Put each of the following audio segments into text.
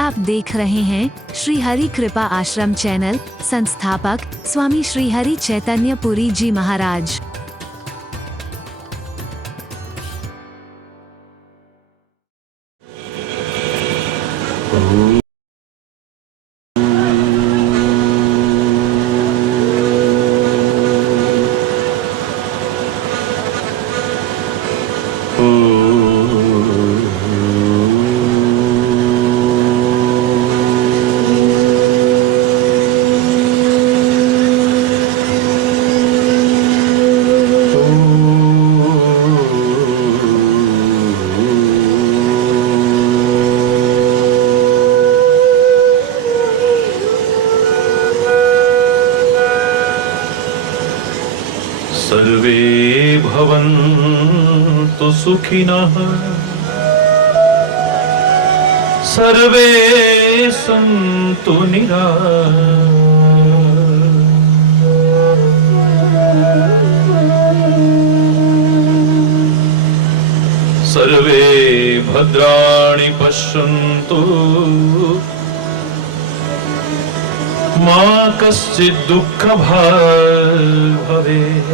आप देख रहे हैं श्री हरि कृपा आश्रम चैनल। संस्थापक स्वामी श्री हरि चैतन्य पुरी जी महाराज। सर्वे भवन्तु सुखिनः, सर्वे सन्तु निरामयाः, सर्वे भद्राणि पश्यन्तु, मा कश्चित् दुःखभाग् भवेत्।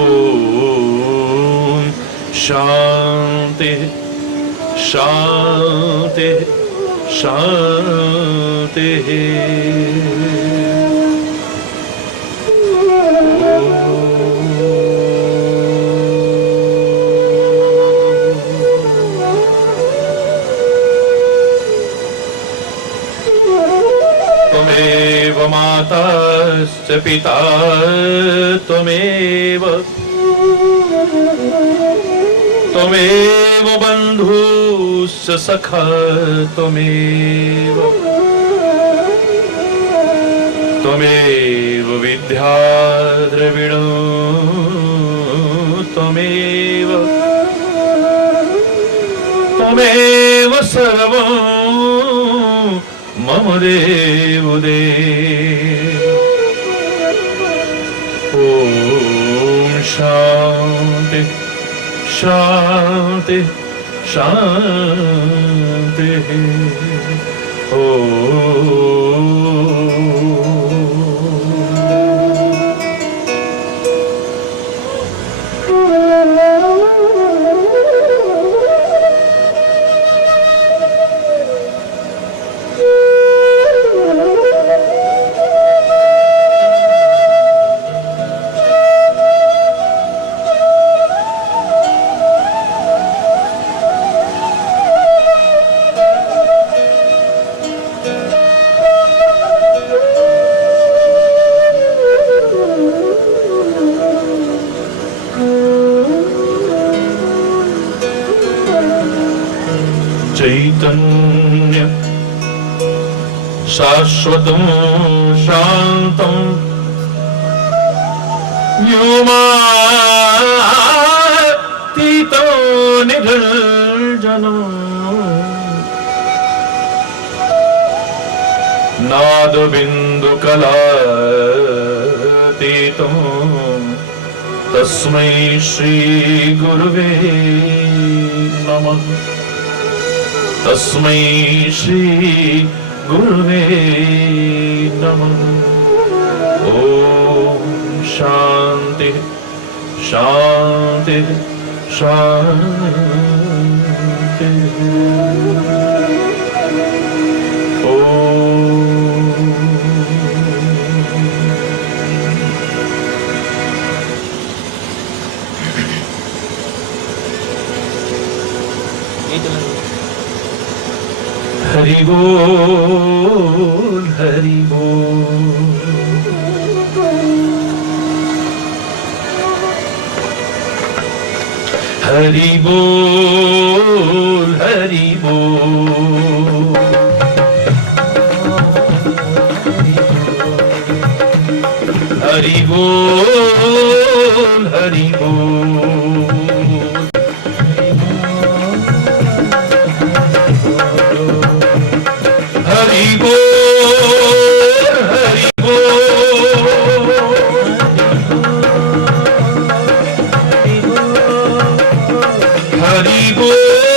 ॐ शान्ति शान्ति शान्तिः। त्वमेव माताश्च पिता त्वमेव बन्धुश्च सखा त्वमेव विद्या द्रविणो त्वमेव सर्वं मम देवदेव। ॐ शान्ति शान्ति शान्तिः। चैतन्य शाश्वतं शान्तं व्योमातीतं निरञ्जनं नादबिन्दुकलातीतं तस्मै श्री गुरुवे नमः। तस्मै श्री गुरुवे नमः। ॐ शान्ति शान्ति शान्तिः। हरि बोल हरि बोल। हरि बोल हरि बोल। हरि बोल हरि बोल। हरि बोल हरि बोल। हरि बोल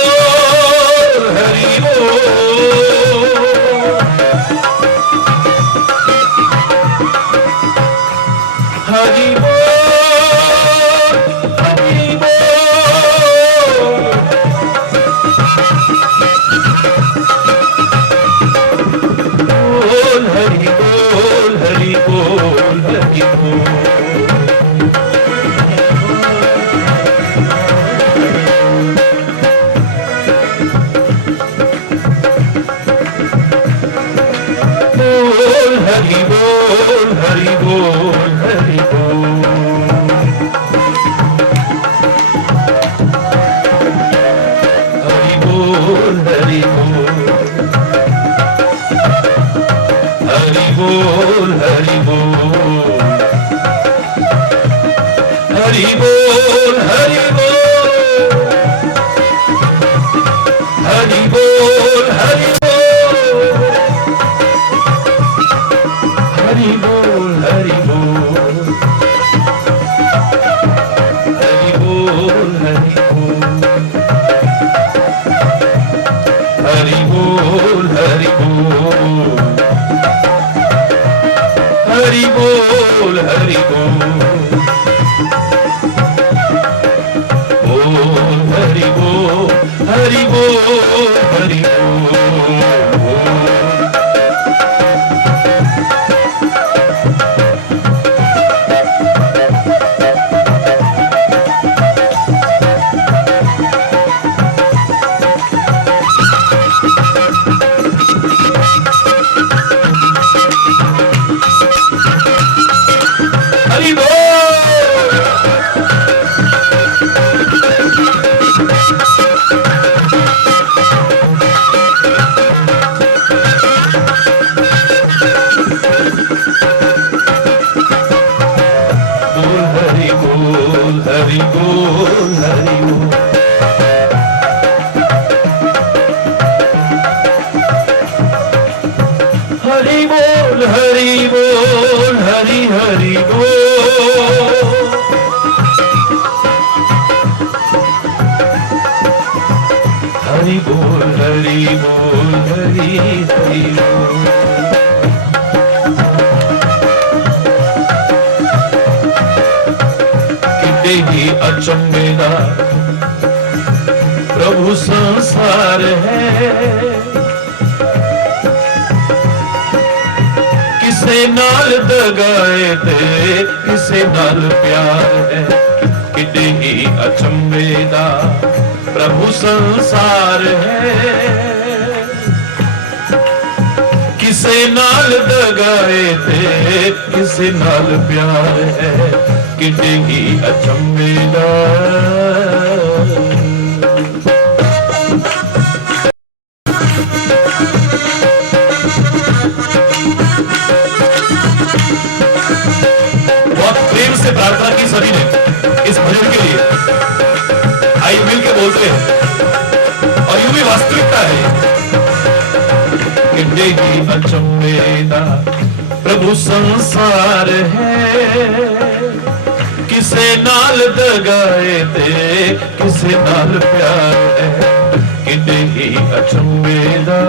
हरि बोल हरि बोल हरि बोल हरि बोल हरि बोल हरि बोल हरि बोल हरि बोल हरि बोल हरि बोल हरि बोल हरि बोल हरि हरि बोल हरि बोल हरि बोल हरि हरि बोल किते ही अचंभे दा प्रभु संसार है किसे नाल दगाए ते किसे नाल प्यार है किते ही अचंभे दा प्रभु संसार है किसे नाल दगाए ते किसे नाल प्यार है किते ही अचंभे दा से प्रार्थना की सभी ने इस भजन के लिए आई मिल के बोलते हैं और यूं भी वास्तविकता है कि अचंभेदा प्रभु संसार है किसे नाल दगाए ते किसे नाल प्यार है कि अचंभेदा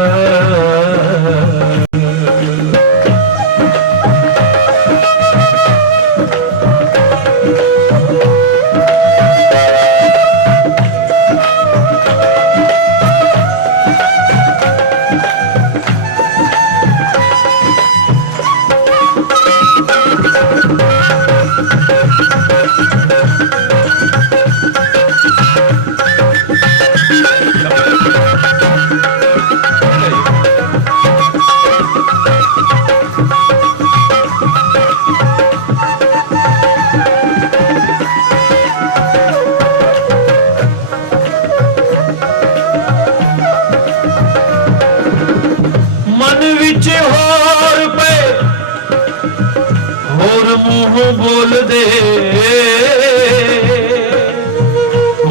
बोल दे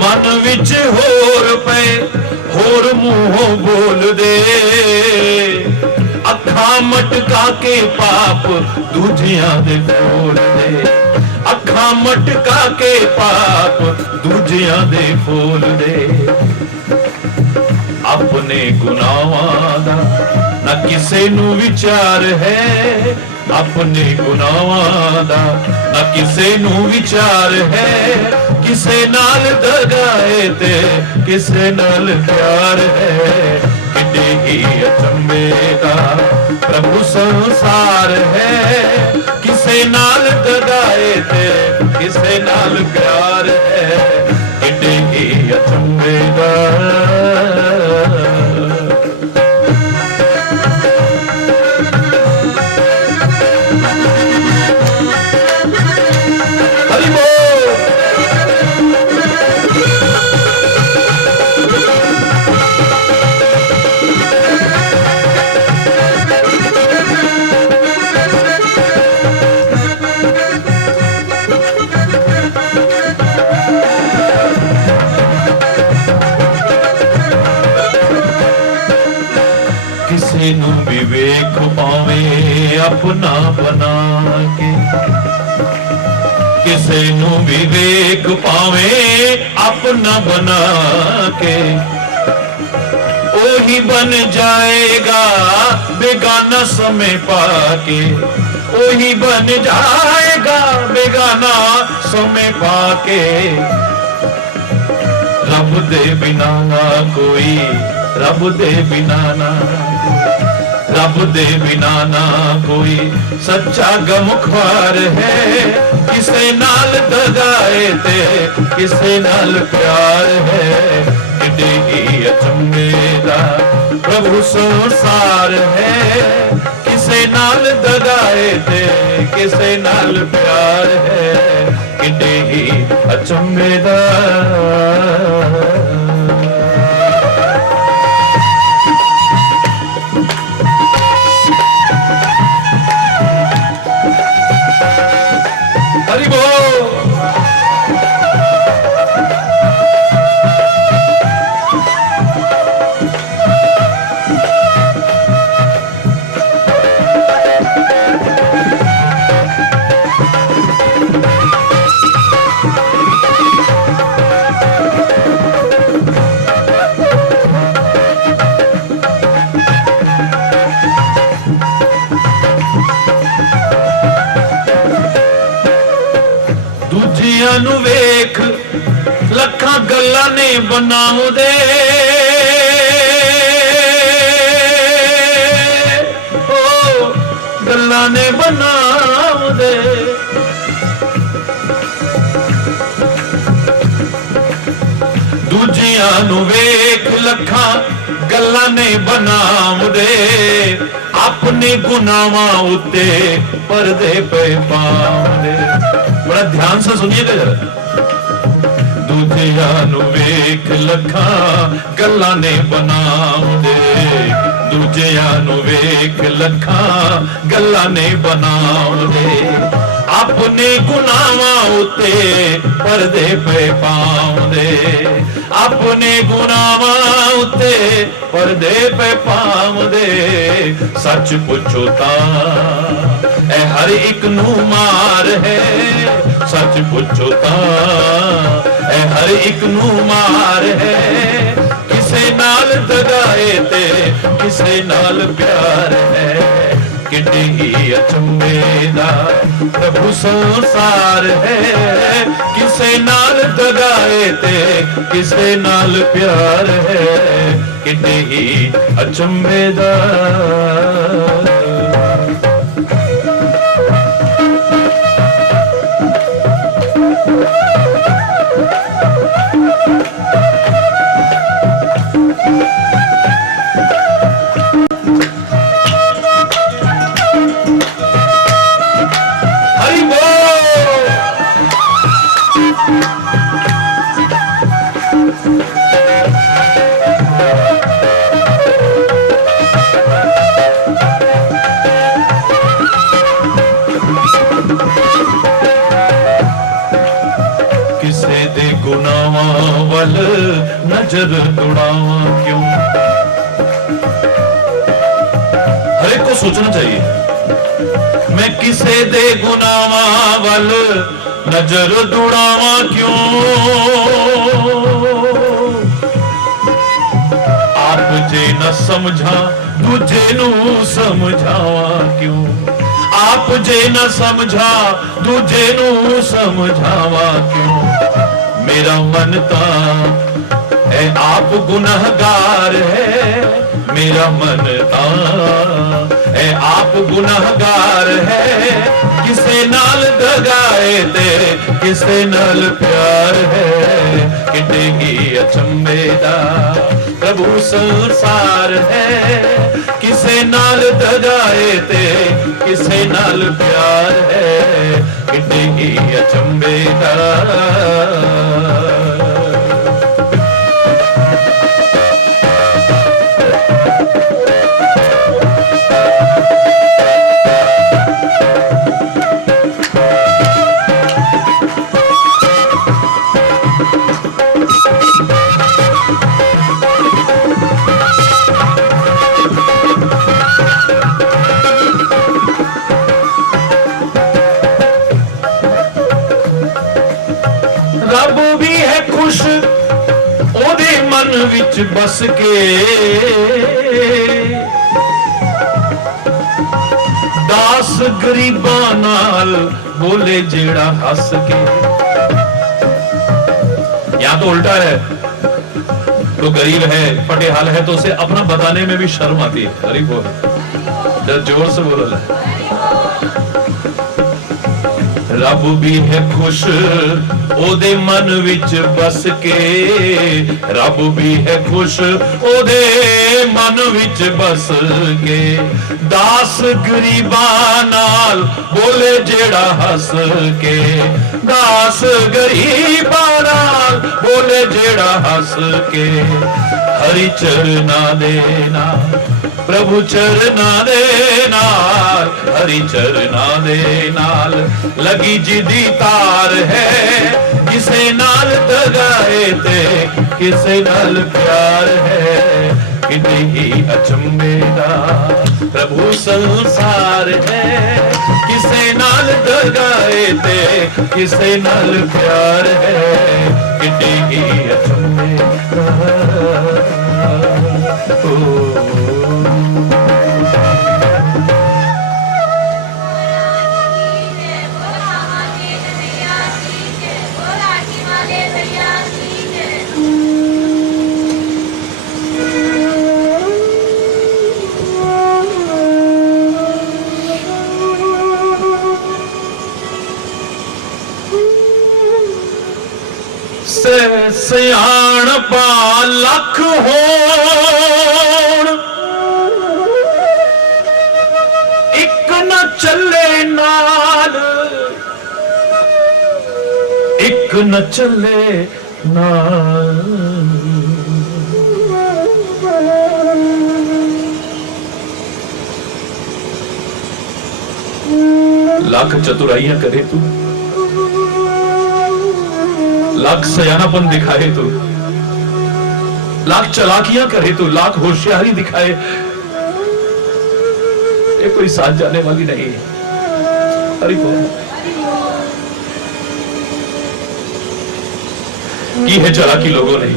मन विच होर पे होर मुंह बोल दे अखां मटका के पाप दूजियां दे फोड़ दे अखां मटका के पाप दूजियां दे फोड़ दे अपने गुनाहां दा ना किसे नू विचार है अपने गुनाहां दा ना किसे नू विचार है किसे नाल दगाए ते किसे नाल प्यार है किते ही अचंभे दा प्रभु संसार है किसे नाल दगाए ते किसे नाल प्यार है किते ही अचंभे दा किसी नू विवेक पावे अपना बना के ਕਿਸੇ ਨੂੰ ਵੀ ਵੇਖ ਪਾਵੇਂ ਆਪਣਾ ਬਣਾ ਕੇ, ਉਹੀ ਬਨ ਜਾਏਗਾ ਬੇਗਾਨਾ ਸਮੇਂ ਪਾ ਕੇ, ਉਹੀ ਬਨ ਜਾਏਗਾ ਬੇਗਾਨਾ ਸਮੇਂ ਪਾ ਕੇ। ਰੱਬ ਦੇ ਬਿਨਾ ਨਾ ਕੋਈ, ਰੱਬ ਦੇ ਬਿਨਾ ਨਾ, ਰੱਬ ਦੇ ਬਿਨਾ ਨਾ ਕੋਈ ਸੱਚਾ ਗਮਖਵਾਰ ਹੈ। ਕਿਸੇ ਨਾਲ ਦਗਾਏ ਤੇ ਕਿਸੇ ਨਾਲ ਪਿਆਰ ਹੈ। ਕਿੱਡੇ ਹੀ ਅਚੰਭੇ ਦਾ ਪ੍ਰਭੂ ਸੰਸਾਰ ਹੈ। ਕਿਸੇ ਨਾਲ ਦਗਾਏ ਤੇ ਕਿਸੇ ਨਾਲ ਪਿਆਰ ਹੈ। ਕਿੱਡੇ ਹੀ ਅਚੰਭੇ ਦਾ। हरि बोल। ਦੂਜਿਆਂ ਨੂੰ ਵੇਖ ਲੱਖਾਂ ਗੱਲਾਂ ਨੇ ਬਣਾਉਂਦੇ, ਓ ਗੱਲਾਂ ਨੇ ਬਣਾਉਂਦੇ। ਦੂਜਿਆਂ ਨੂੰ ਵੇਖ ਲੱਖਾਂ ਗੱਲਾਂ ਨੇ ਬਣਾਉਂਦੇ, ਆਪਣੇ ਗੁਨਾਹਾਂ ਉੱਤੇ ਪਰਦੇ ਪਏ ਪਾਉਂਦੇ। बड़ा ध्यान से सुनिएगा जरा। दूजियां नु वेख लखां गल्लां ने बनाउंदे, दूजियां नु वेख लखां गल्लां ने बनाउंदे। अपने गुनाहां उत्ते पर्दे पे पाउंदे, अपने गुनाहां उत्ते पर्दे पे पाउंदे। सच पुछो तां ए हर एक नू मार है, सच पुछो तां ए हर एक नू मार है। किसे नाल दगाए ते किसे नाल प्यार है। किड्डे ही अचंभे दा प्रभु संसार है। किसे नाल दगाए ते किसे नाल प्यार है। किड्डे ही अचंभे दा। नजर दौड़ावा क्यों? हर एक को सोचना चाहिए, मैं किसे दे गुनावा वल नजर दौड़ावा क्यों? आप जे न समझा दूजे नू समझावा क्यों? आप जे न समझा दूजे नू समझावा क्यों? मेरा मन ता है आप गुनहगार है, मेरा मन ता है आप गुनहगार है। किसे नाल दगाए ते किसे नाल प्यार है। किड्डे ही अचंभे दा प्रभु संसार है। किसे नाल दगाए ते किसे नाल प्यार है। किड्डे ही अचंभे दा। विच बस के दास गरीबां नाल बोले जेड़ा हंस के। यहां तो उल्टा है, तो गरीब है पटेहाल है तो उसे अपना बताने में भी शर्म आती है। अरे बोल जोर से बोलो। रब भी है खुश ओदे मन विच बस के, रब भी है खुश ओदे मन विच बस के। दास गरीबां नाल बोले जेड़ा हंस के, दास गरीबां नाल बोले जेड़ा हंस के। हरि चरना देना प्रभु चरना दे नाल, हरि चरना दे नाल लगी जिदी तार है। किसे नाल दगाए ते किसे नाल प्यार है। कितनी ही अचंभे दा प्रभु संसार है। किसे नाल दगाए ते किसे नाल प्यार है। कितनी ही अचंभे दा सियाणपा लख होण एक न चले नाल, एक न चले नाल। लाख चतुराइयां करे तू, लाख सयानापन दिखाए तो, लाख चालाकियां करे तो, लाख होशियारी दिखाए, ये कोई साथ जाने वाली नहीं है। हरि बोल। की है चालाकी लोगों ने,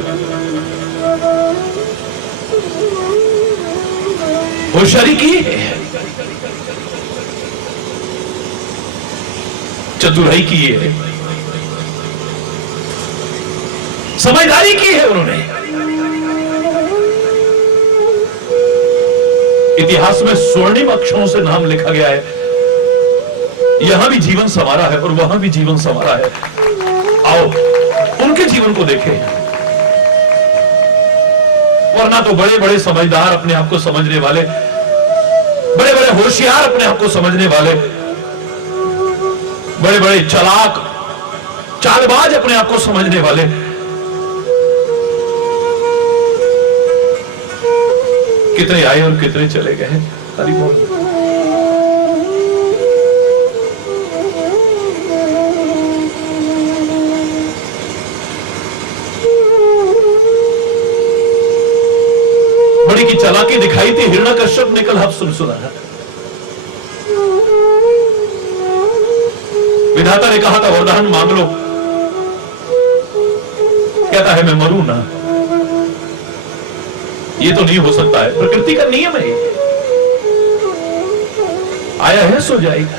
होशियारी की है, चतुराई की है, समझदारी की है उन्होंने। इतिहास में स्वर्णिम अक्षरों से नाम लिखा गया है। यहां भी जीवन संवारा है और वहां भी जीवन संवारा है। आओ उनके जीवन को देखें। वरना तो बड़े बड़े समझदार अपने आप को समझने वाले, बड़े बड़े होशियार अपने आप को समझने वाले, बड़े बड़े चालाक चालबाज अपने आप को समझने वाले कितने आए और कितने चले गए हैं। हरि बोल। बड़ी की चालाकी दिखाई थी हिरण्यकश्यप ने कल आप सुना। विधाता ने कहा था वरदान मांग लो, कहता है मैं मरूं ना। ये तो नहीं हो सकता है, प्रकृति का नियम है। आया है सो जाएगा।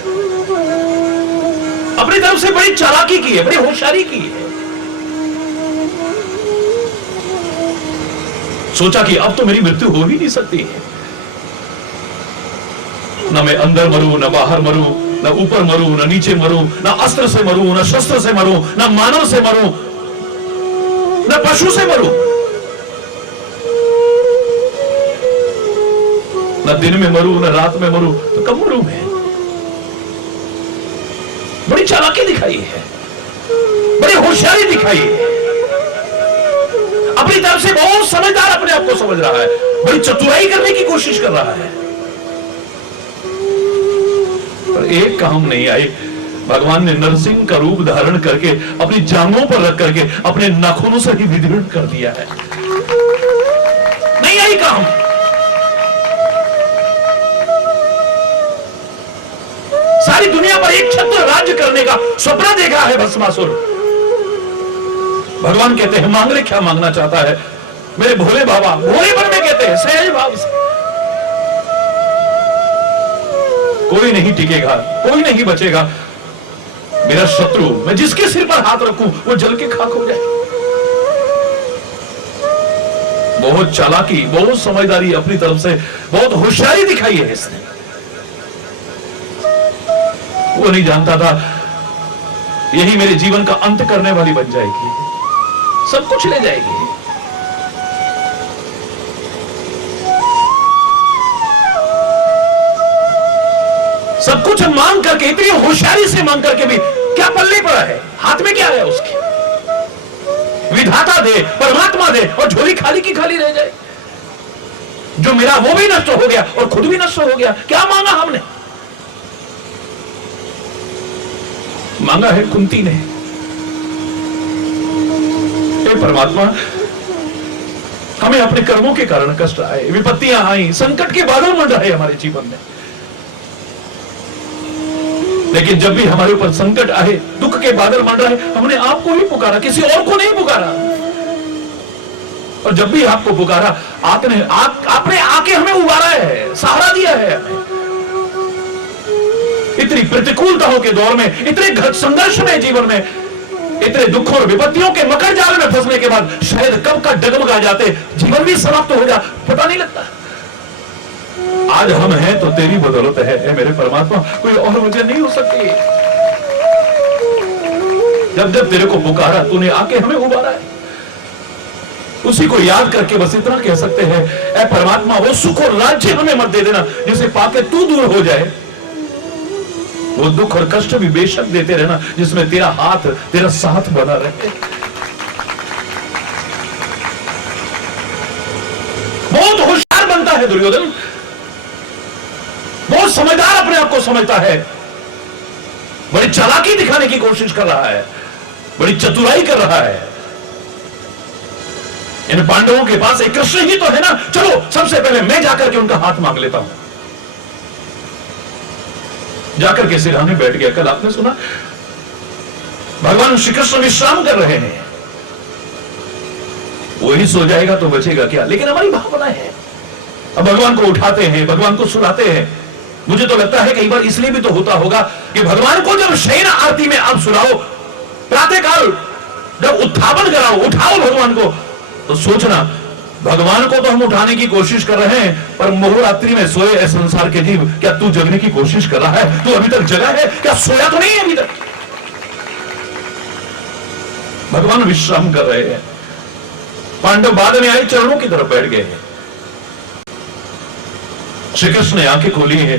अपनी तरफ से बड़ी चालाकी की है, बड़ी होशियारी की है। सोचा कि अब तो मेरी मृत्यु हो ही नहीं सकती है। ना मैं अंदर मरूं, ना बाहर मरूं, ना ऊपर मरूं, ना नीचे मरूं, ना अस्त्र से मरूं, ना शस्त्र से मरूं, ना मानव से मरूं, ना पशु से मरूं, ना दिन में मरूं, ना रात में मरूं, तो कब मरूं मैं? बड़ी चालाकी दिखाई है, बड़ी होशियारी दिखाई है। अपनी तरफ से बहुत समझदार अपने आप को समझ रहा है, बड़ी चतुराई करने की कोशिश कर रहा है, पर एक काम नहीं आई। भगवान ने नरसिंह का रूप धारण करके अपनी जांघों पर रख करके अपने नाखूनों से ही विदीर्ण कर दिया है। नहीं आई काम। सारी दुनिया पर एक छत्र राज्य करने का सपना देखा है भस्मासुर। भगवान कहते हैं मांग ले, क्या मांगना चाहता है? मेरे भोले बाबा भोले मन में कहते हैं सहज भाव से, कोई नहीं टिकेगा, कोई नहीं बचेगा। मेरा शत्रु, मैं जिसके सिर पर हाथ रखूं वो जल के खाक हो जाए। बहुत चालाकी, बहुत समझदारी अपनी तरफ से, बहुत होशियारी दिखाई है इसने। वो नहीं जानता था यही मेरे जीवन का अंत करने वाली बन जाएगी, सब कुछ ले जाएगी। सब कुछ मांग करके, इतनी होशियारी से मांग करके भी क्या पल्ले पड़ा है, हाथ में क्या है उसके? विधाता दे, परमात्मा दे और झोली खाली की खाली रह जाए। जो मेरा वो भी नष्ट हो गया और खुद भी नष्ट हो गया। क्या मांगा हमने? मांगा है कुंती ने, हे परमात्मा हमें अपने कर्मों के कारण कष्ट आए, विपत्तियां आई, संकट के बादल मंडराए हमारे जीवन में, लेकिन जब भी हमारे ऊपर संकट आए, दुख के बादल मंडराए, हमने आपको ही पुकारा, किसी और को नहीं पुकारा। और जब भी आपको पुकारा, आपने आके हमें उबारा है, सहारा दिया है हमें। इतनी प्रतिकूलताओं के दौर में, इतने संघर्ष में जीवन में, इतने दुखों और विपत्तियों के मकर जाल में फंसने के बाद शायद कब का डगमगा जाते, जीवन भी समाप्त हो जा, पता नहीं लगता। आज हम हैं तो तेरी बदौलत है मेरे परमात्मा, कोई और वजह नहीं हो सकती। जब जब तेरे को पुकारा, तूने आके हमें उबारा है। उसी को याद करके बस इतना कह सकते हैं, ऐ परमात्मा वो सुख और राज्य हमें मत दे देना जिसे पाके तू दूर हो जाए। वो दुख और कष्ट भी बेशक देते रहना जिसमें तेरा हाथ, तेरा साथ बना रहे। बहुत होशियार बनता है दुर्योधन, बहुत समझदार अपने आप को समझता है, बड़ी चालाकी दिखाने की कोशिश कर रहा है, बड़ी चतुराई कर रहा है। इन पांडवों के पास एक कृष्ण ही तो है ना, चलो सबसे पहले मैं जाकर के उनका हाथ मांग लेता हूं। जाकर के सिरहाने बैठ गया। कल आपने सुना भगवान श्री कृष्ण विश्राम कर रहे हैं, वही सो जाएगा तो बचेगा क्या? लेकिन हमारी भावना है, अब भगवान को उठाते हैं, भगवान को सुलाते हैं। मुझे तो लगता है कई बार इसलिए भी तो होता होगा कि भगवान को जब शयन आरती में आप सुलाओ, प्रातःकाल जब उत्थापन कराओ, उठाओ भगवान को, तो सोचना भगवान को तो हम उठाने की कोशिश कर रहे हैं, पर मोहरात्रि में सोए ऐ संसार के जीव, क्या तू जगने की कोशिश कर रहा है? तू अभी तक जगा है क्या? सोया तो नहीं है अभी तक? भगवान विश्राम कर रहे हैं। पांडव बाद में आए, चरणों की तरफ बैठ गए। श्री कृष्ण ने आंखें खोली है,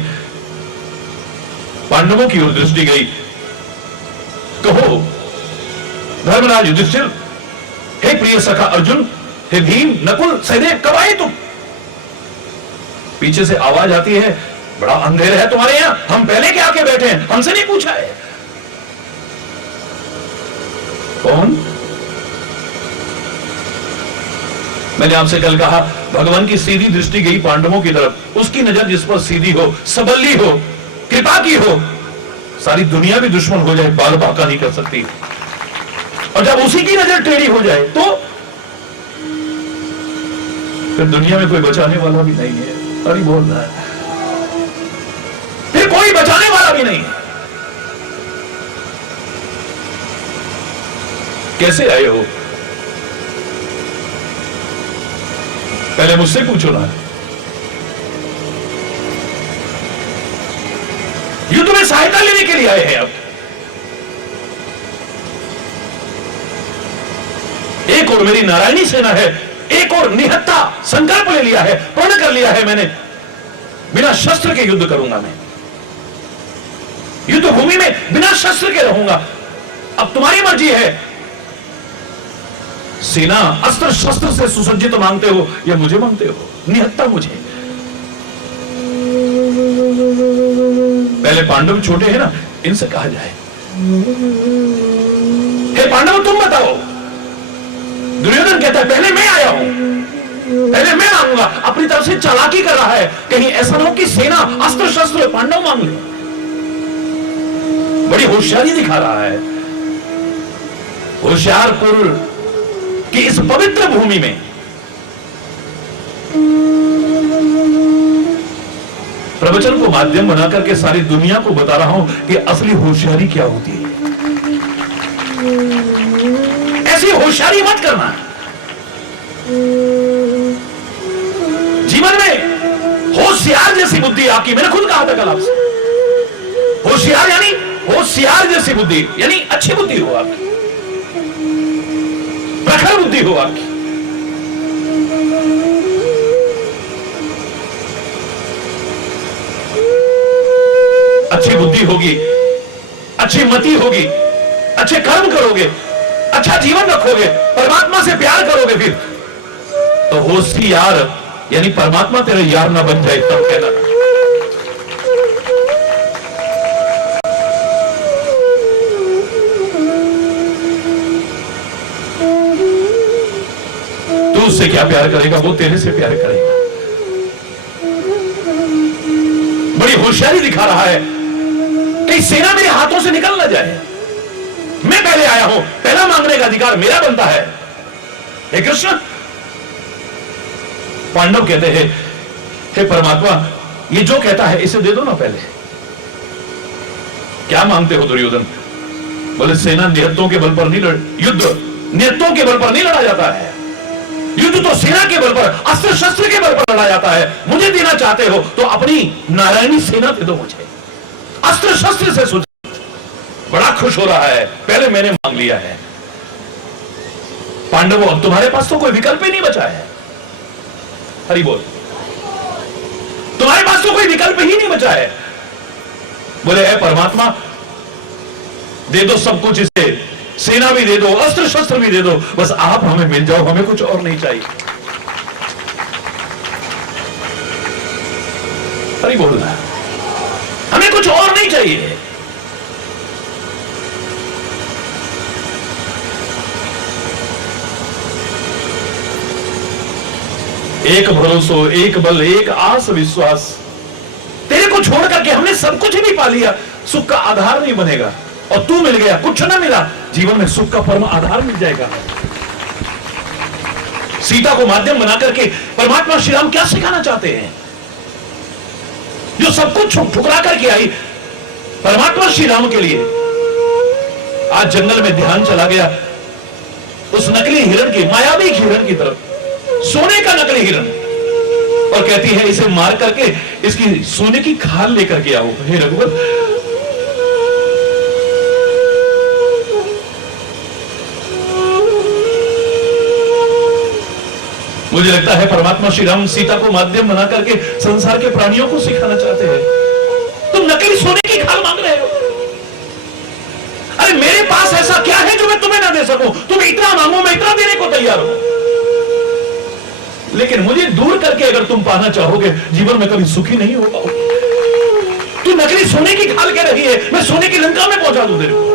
पांडवों की ओर दृष्टि गई। कहो धर्मराज युधिष्ठिर, हे प्रिय सखा अर्जुन, हे भीम, नकुल, सहदेव, कब आए तुम? पीछे से आवाज आती है, बड़ा अंधेर है तुम्हारे यहां, हम पहले के आके बैठे हैं, हमसे नहीं पूछा है। कौन? मैंने आपसे कल कहा भगवान की सीधी दृष्टि गई पांडवों की तरफ, उसकी नजर जिस पर सीधी हो, सबल्ली हो, कृपा की हो, सारी दुनिया भी दुश्मन हो जाए, बाल बाका नहीं कर सकती। और जब उसी की नजर टेढ़ी हो जाए तो फिर दुनिया में कोई बचाने वाला भी नहीं है। अरे बोल रहा है, फिर कोई बचाने वाला भी नहीं है। कैसे आए हो? पहले मुझसे पूछो ना। युद्ध में सहायता लेने के लिए आए हैं। अब एक और मेरी नारायणी सेना है, एक और निहत्था संकल्प ले लिया है, प्रण कर लिया है मैंने, बिना शस्त्र के युद्ध करूंगा। मैं युद्ध भूमि में बिना शस्त्र के रहूंगा। अब तुम्हारी मर्जी है, सेना अस्त्र शस्त्र से सुसज्जित मांगते हो या मुझे मांगते हो? निहत्था मुझे। पहले पांडव छोटे हैं ना, इनसे कहा जाए, हे पांडव तुम बताओ। दुर्योधन कहता है पहले मैं आया हूं, पहले मैं मांगूंगा। अपनी तरफ से चालाकी कर रहा है, कहीं ऐसा ना हो कि सेना अस्त्र शस्त्र पांडव मांग ले। बड़ी होशियारी दिखा रहा है। होशियारपुर की इस पवित्र भूमि में प्रवचन को माध्यम बनाकर के सारी दुनिया को बता रहा हूं कि असली होशियारी क्या होती है। ऐसी होशियारी मत करना। जीवन में होशियार जैसी बुद्धि आपकी, मैंने खुद कहा था कल आपसे, होशियार यानी होशियार जैसी बुद्धि, यानी अच्छी बुद्धि हो आपकी, प्रखर बुद्धि हो आपकी। अच्छी बुद्धि होगी, अच्छी मति होगी, अच्छे कर्म करोगे, अच्छा जीवन रखोगे, परमात्मा से प्यार करोगे, फिर तो होशियार यानी परमात्मा तेरा यार ना बन जाए तब कहना। तू उससे क्या प्यार करेगा, वो तेरे से प्यार करेगा। बड़ी होशियारी दिखा रहा है कि सेना मेरे हाथों से निकल ना जाए। मैं पहले आया हूं, पहला मांगने का अधिकार मेरा बनता है। हे कृष्ण, पांडव कहते हैं हे परमात्मा, ये जो कहता है इसे दे दो ना पहले। क्या मांगते हो दुर्योधन? बोले सेना निहत्तों के बल पर नहीं युद्ध निहत्तों के बल पर नहीं लड़ा जाता है। युद्ध तो सेना के बल पर, अस्त्र शस्त्र के बल पर लड़ा जाता है। मुझे देना चाहते हो तो अपनी नारायणी सेना दे दो मुझे, अस्त्र शस्त्र से सुझाव। बड़ा खुश हो रहा है, पहले मैंने मांग लिया है। पांडवों, अब तुम्हारे पास तो कोई विकल्प ही नहीं बचा है। हरि बोल। तुम्हारे पास तो कोई विकल्प ही नहीं बचा है। बोले है परमात्मा, दे दो सब कुछ इसे, सेना भी दे दो, अस्त्र शस्त्र भी दे दो, बस आप हमें मिल जाओ, हमें कुछ और नहीं चाहिए। हरि बोल। हमें कुछ और नहीं चाहिए। एक भरोसा, एक बल, एक आस विश्वास। तेरे को छोड़ करके हमने सब कुछ नहीं पा लिया, सुख का आधार नहीं बनेगा। और तू मिल गया, कुछ ना मिला, जीवन में सुख का परम आधार मिल जाएगा। सीता को माध्यम बना करके परमात्मा श्री राम क्या सिखाना चाहते हैं? जो सब कुछ ठुकरा करके आई परमात्मा श्री राम के लिए, आज जंगल में ध्यान चला गया उस नकली हिरण की, मायावी हिरण की तरफ, सोने का नकली हिरण, और कहती है इसे मार करके इसकी सोने की खाल लेकर के आओ। हे रघुवर, मुझे लगता है परमात्मा श्री राम सीता को माध्यम बना करके संसार के प्राणियों को सिखाना चाहते हैं। तुम नकली सोने की खाल मांग रहे हो। अरे मेरे पास ऐसा क्या है जो मैं तुम्हें ना दे सकूं? तुम इतना मांगो, मैं इतना देने को तैयार हूं, लेकिन मुझे दूर करके अगर तुम पाना चाहोगे, जीवन में कभी सुखी नहीं हो पाओगे। तू नकली सोने की खाल कह रही है, मैं सोने की लंका में पहुंचा दूं तेरे को,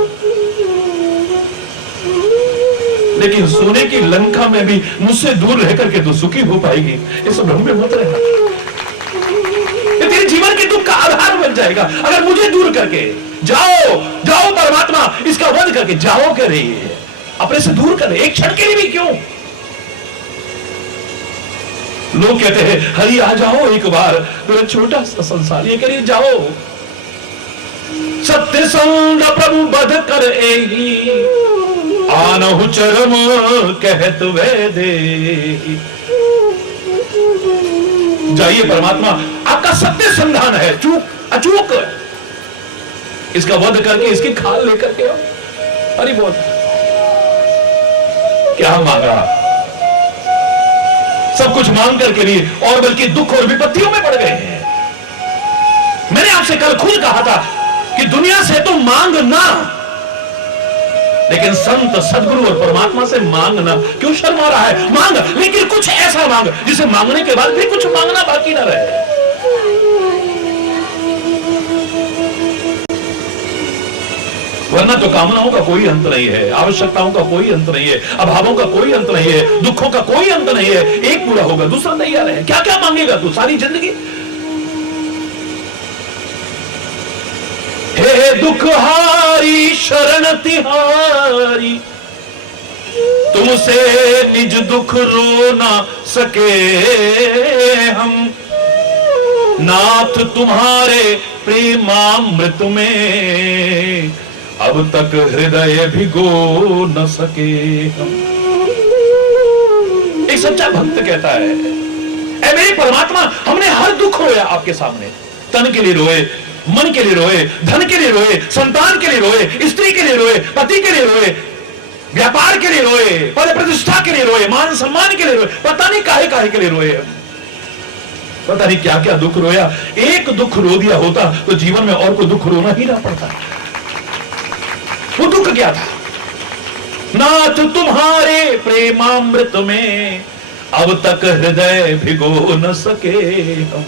लेकिन सोने की लंका में भी मुझसे दूर रह करके तो सुखी हो पाएगी। इस भ्रम में मत रहना। ये तेरे जीवन के दुख का आधार बन जाएगा अगर मुझे दूर करके। जाओ जाओ परमात्मा, इसका वध करके जाओ कह रही है, अपने से दूर करे, एक क्षण के लिए भी क्यों। लोग कहते हैं हरि आ जाओ एक बार, मेरा छोटा सा संसार, ये करिए जाओ। सत्य संग प्रभु बध कर एही, आनहु चरम कहत वेदे। जाइए परमात्मा, आपका सत्य संधान है, चूक अचूक, इसका वध करके इसकी खाल लेकर के आओ। हरि बोल। क्या मांगा? सब कुछ मांग करके लिए, और बल्कि दुख और विपत्तियों में पड़ गए हैं। मैंने आपसे कल खुद कहा था कि दुनिया से तो मांगना, लेकिन संत सदगुरु और परमात्मा से मांगना क्यों शर्मा रहा है? मांग, लेकिन कुछ ऐसा मांग जिसे मांगने के बाद भी कुछ मांगना बाकी ना रहे। वरना तो कामनाओं का कोई अंत नहीं है, आवश्यकताओं का कोई अंत नहीं है, अभावों का कोई अंत नहीं है, दुखों का कोई अंत नहीं है। एक पूरा होगा दूसरा तैयार है। क्या क्या मांगेगा तू सारी जिंदगी? हे दुखहारी शरण तिहारी, तुमसे निज दुख रो ना सके हम। नाथ तुम्हारे प्रेमामृत में अब तक हृदय भिगो न सके हम। एक सच्चा भक्त कहता है, ऐ मेरे परमात्मा, हमने हर दुख रोया आपके सामने। तन के लिए रोए, मन के लिए रोए, धन के लिए रोए, संतान के लिए रोए, स्त्री के लिए रोए, पति के लिए रोए, व्यापार के लिए रोए, पद प्रतिष्ठा के लिए रोए, मान सम्मान के लिए रोए, पता नहीं काहे काहे के लिए रोए, पता नहीं क्या क्या दुख रोया। एक दुख रो दिया होता तो जीवन में और कोई दुख रोना ही ना पड़ता। वो दुख क्या था? नाथ तुम्हारे प्रेमामृत में अब तक हृदय भिगो न सके हम।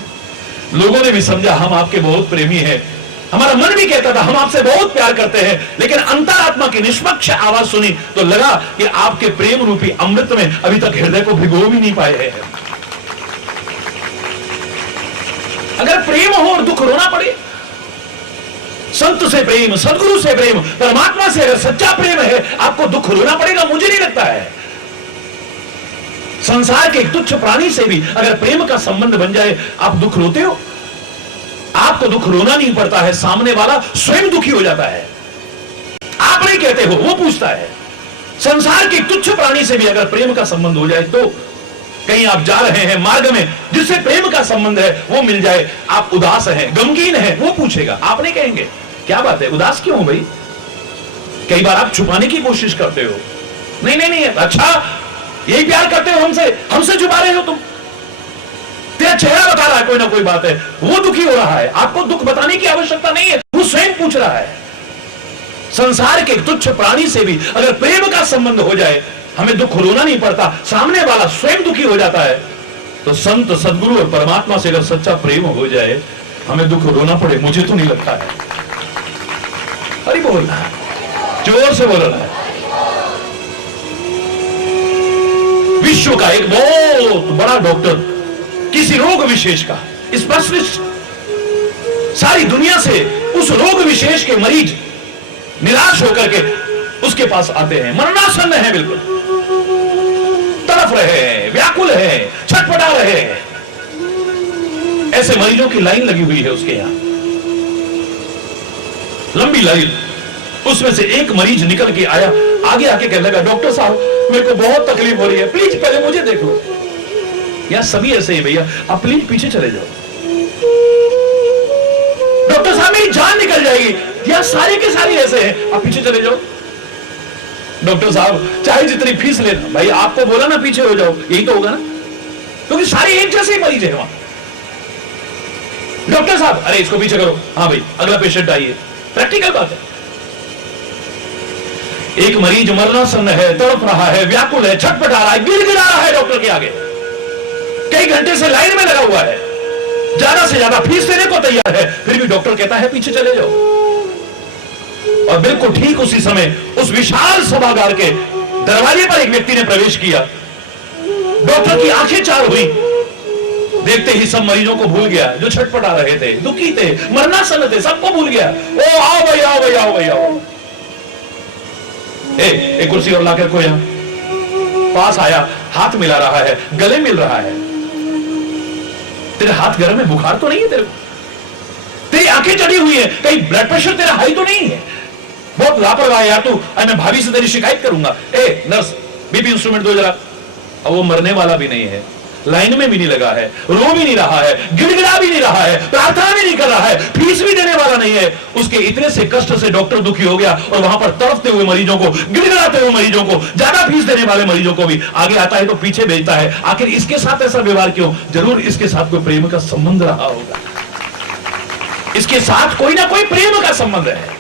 लोगों ने भी समझा हम आपके बहुत प्रेमी हैं, हमारा मन भी कहता था हम आपसे बहुत प्यार करते हैं, लेकिन अंतरात्मा की निष्पक्ष आवाज सुनी तो लगा कि आपके प्रेम रूपी अमृत में अभी तक हृदय को भिगो भी नहीं पाए हैं। अगर प्रेम हो और दुख रोना पड़े, संत से प्रेम, सदगुरु से प्रेम, परमात्मा से अगर सच्चा प्रेम है, आपको दुख रोना पड़ेगा? मुझे नहीं लगता है। संसार के एक तुच्छ प्राणी से भी अगर प्रेम का संबंध बन जाए, आप दुख रोते हो? आपको दुख रोना नहीं पड़ता है, सामने वाला स्वयं दुखी हो जाता है। आप नहीं कहते हो, वो पूछता है। संसार के एक तुच्छ प्राणी से भी अगर प्रेम का संबंध हो जाए, तो कहीं आप जा रहे हैं मार्ग में, जिससे प्रेम का संबंध है वो मिल जाए, आप उदास हैं, गमगीन हैं, वो पूछेगा। आप नहीं कहेंगे क्या बात है, उदास क्यों हो भाई? कई बार आप छुपाने की कोशिश करते हो, नहीं नहीं नहीं, अच्छा यही प्यार करते हो हमसे, हमसे छुपा रहे हो तुम, तेरा चेहरा बता रहा है कोई ना कोई बात है। वो दुखी हो रहा है, आपको दुख बताने की आवश्यकता नहीं है, वो स्वयं पूछ रहा है। संसार के तुच्छ प्राणी से भी अगर प्रेम का संबंध हो जाए, हमें दुख रोना नहीं पड़ता, सामने वाला स्वयं दुखी हो जाता है। तो संत, सदगुरु और परमात्मा से अगर सच्चा प्रेम हो जाए, हमें दुख रोना पड़े, मुझे तो नहीं लगता है। अरे बोल रहा है, जोर से बोल रहा है। विश्व का एक बहुत बड़ा डॉक्टर, किसी रोग विशेष का स्पेशलिस्ट, सारी दुनिया से उस रोग विशेष के मरीज निराश होकर के उसके पास आते हैं, मरणासन्न है, बिल्कुल तड़फ रहे हैं, व्याकुल है, छटपटा रहे हैं। ऐसे मरीजों की लाइन लगी हुई है उसके यहां, लंबी लाइन। उसमें से एक मरीज निकल के आया, आगे आके कहने लगा, डॉक्टर साहब मेरे को बहुत तकलीफ हो रही है, प्लीज पहले मुझे देख लो। यार सभी ऐसे ही भैया, आप प्लीज पीछे चले जाओ। डॉक्टर साहब मेरी जान निकल जाएगी, यार सारे के सारे ऐसे हैं, आप पीछे चले जाओ। डॉक्टर साहब चाहे जितनी फीस लेना, भाई आपको बोला ना पीछे हो जाओ, यही तो होगा ना, क्योंकि सारे एक जैसे ही मरीज है वहां। डॉक्टर साहब अरे इसको पीछे करो, हाँ भाई अगला पेशेंट आइए, प्रैक्टिकल बात है। एक मरीज मरणासन्न है, तड़प रहा है, व्याकुल है, छटपटा रहा है, गिड़गिड़ा रहा है डॉक्टर के आगे, कई घंटे से लाइन में लगा हुआ है, ज्यादा से ज्यादा फीस देने को तैयार है, फिर भी डॉक्टर कहता है पीछे चले जाओ। और बिल्कुल ठीक उसी समय उस विशाल सभागार के दरवाजे पर एक व्यक्ति ने प्रवेश किया। डॉक्टर की आंखें चार हुई, देखते ही सब मरीजों को भूल गया, जो छटपटा रहे थे, दुखी थे, मरणासन्न थे, सबको भूल गया। ओ आओ भाई, आओ भाई, आओ भाई, आओ। एक कुर्सी और लाकर को यहां पास आया, हाथ मिला रहा है, गले मिल रहा है। तेरे हाथ गर्म है, बुखार तो नहीं है तेरे को? तेरी आंखें चढ़ी हुई है, कहीं ब्लड प्रेशर तेरा हाई तो नहीं है? बहुत लापरवाह यार तू, मैं भाभी से तेरी शिकायत करूंगा। ए नर्स बीपी इंस्ट्रूमेंट दो जरा। अब वो मरने वाला भी नहीं है, लाइन में भी नहीं लगा है, रो भी नहीं रहा है, गिड़गिड़ा भी नहीं रहा है, प्रार्थना भी नहीं कर रहा है, फीस भी देने वाला नहीं है। उसके इतने से कष्ट से डॉक्टर दुखी हो गया, और वहां पर तड़पते हुए मरीजों को, गिड़गिड़ाते हुए मरीजों को, ज्यादा फीस देने वाले मरीजों को भी आगे आता है तो पीछे भेजता है। आखिर इसके साथ ऐसा व्यवहार क्यों? जरूर इसके साथ कोई प्रेम का संबंध रहा होगा, इसके साथ कोई ना कोई प्रेम का संबंध है।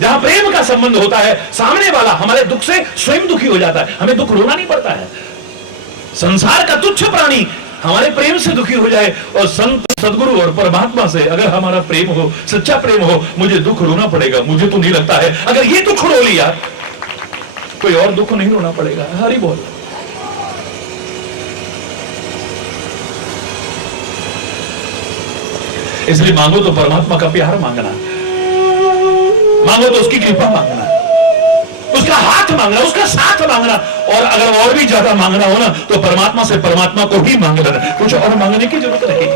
जहां प्रेम का संबंध होता है, सामने वाला हमारे दुख से स्वयं दुखी हो जाता है, हमें दुख रोना नहीं पड़ता है। संसार का तुच्छ प्राणी हमारे प्रेम से दुखी हो जाए, और संत, सदगुरु और परमात्मा से अगर हमारा प्रेम हो, सच्चा प्रेम हो, मुझे दुख रोना पड़ेगा? मुझे तो नहीं लगता है। अगर ये दुख रो लिया, कोई और दुख नहीं रोना पड़ेगा। हरि बोल। इसलिए मांगो तो परमात्मा का प्यार मांगना, मांगो तो उसकी कृपा मांगना, उसका हाथ मांगना, उसका साथ मांगना, और अगर और भी ज्यादा मांगना हो ना, तो परमात्मा से परमात्मा को ही मांग लेना, कुछ और मांगने की जरूरत नहीं।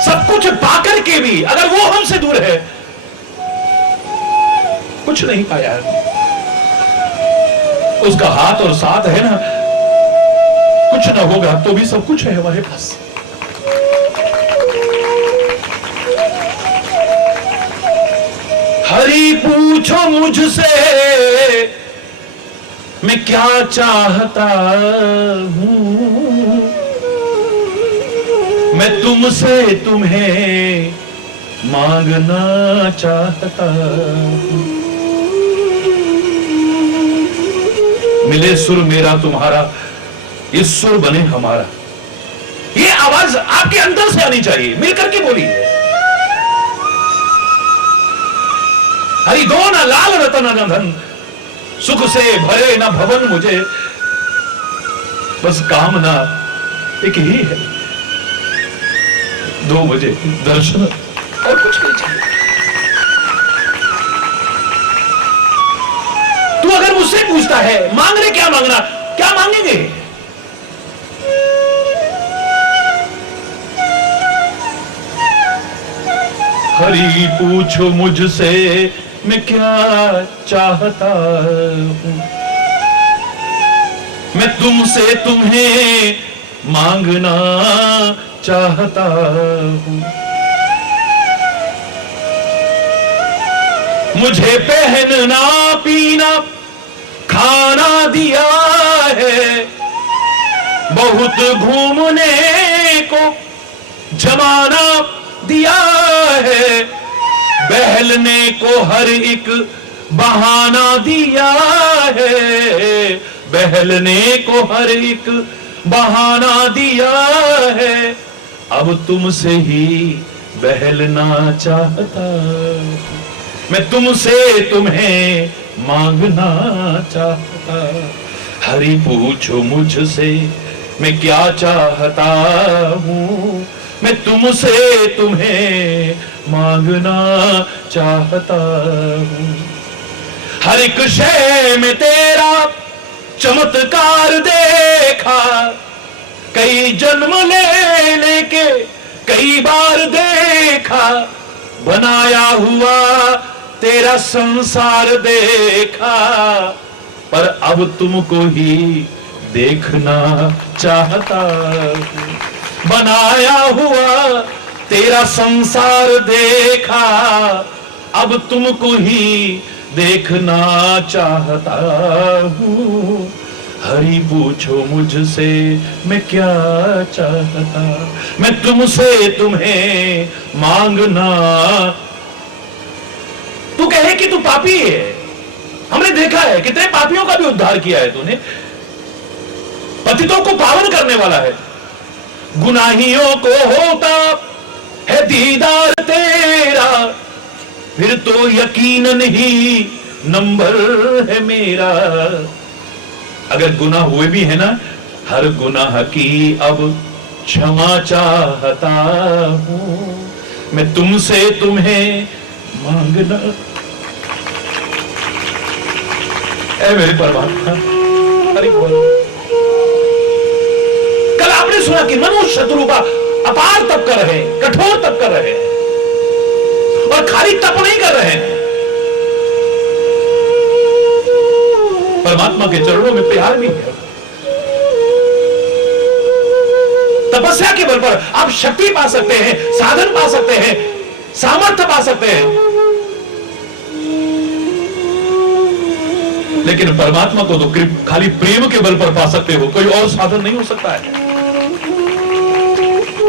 सब कुछ पाकर के भी अगर वो हमसे दूर है, कुछ नहीं पाया है, उसका हाथ और साथ है ना, कुछ ना होगा तो भी सब कुछ है हमारे पास। हरि पूछो मुझसे मैं क्या चाहता हूं, मैं तुमसे तुम्हें मांगना चाहता हूं। मिले सुर मेरा तुम्हारा, ये सुर बने हमारा। ये आवाज आपके अंदर से आनी चाहिए, मिलकर के बोलिए। हरि दो न लाल रतन न धन, सुख से भरे न भवन मुझे, बस कामना एक ही है, दो मुझे दर्शन, और कुछ नहीं चाहिए। तू अगर मुझसे पूछता है मांग रहे क्या मांगना, क्या मांगेंगे? हरि पूछो मुझसे मैं क्या चाहता हूं, मैं तुमसे तुम्हें मांगना चाहता हूं। मुझे पहनना पीना खाना दिया है, बहुत घूमने को जमाना दिया है, बहलने को हर एक बहाना दिया है, बहलने को हर एक बहाना दिया है, अब तुमसे ही बहलना चाहता, मैं तुमसे तुम्हें मांगना चाहता। हरि पूछो मुझसे मैं क्या चाहता हूं, मैं तुमसे तुम्हें मांगना चाहता हूं। हर एक शय में तेरा चमत्कार देखा, कई जन्म ले लेके कई बार देखा, बनाया हुआ तेरा संसार देखा, पर अब तुमको ही देखना चाहता हूं। बनाया हुआ तेरा संसार देखा, अब तुमको ही देखना चाहता हूं। हरि पूछो मुझसे मैं क्या चाहता, मैं तुमसे तुम्हें मांगना। तू कहे कि तू पापी है, हमने देखा है कितने पापियों का भी उद्धार किया है तूने, पतितों को पावन करने वाला है, गुनाहियों को होता है दीदार तेरा, फिर तो यकीनन ही नंबर है मेरा। अगर गुनाह हुए भी है ना, हर गुनाह की अब क्षमा चाहता हूं, मैं तुमसे तुम्हें मांगना। ऐ मेरे परमात्मा, हरि बोल। कल आपने सुना कि मनुष्य शत्रुपा अपार तप कर रहे, कठोर तप कर रहे, और खाली तप नहीं कर रहे हैं, परमात्मा के चरणों में प्यार भी है। तपस्या के बल पर आप शक्ति पा सकते हैं, साधन पा सकते हैं, सामर्थ्य पा सकते हैं, लेकिन परमात्मा को तो खाली प्रेम के बल पर पा सकते हो, कोई और साधन नहीं हो सकता है।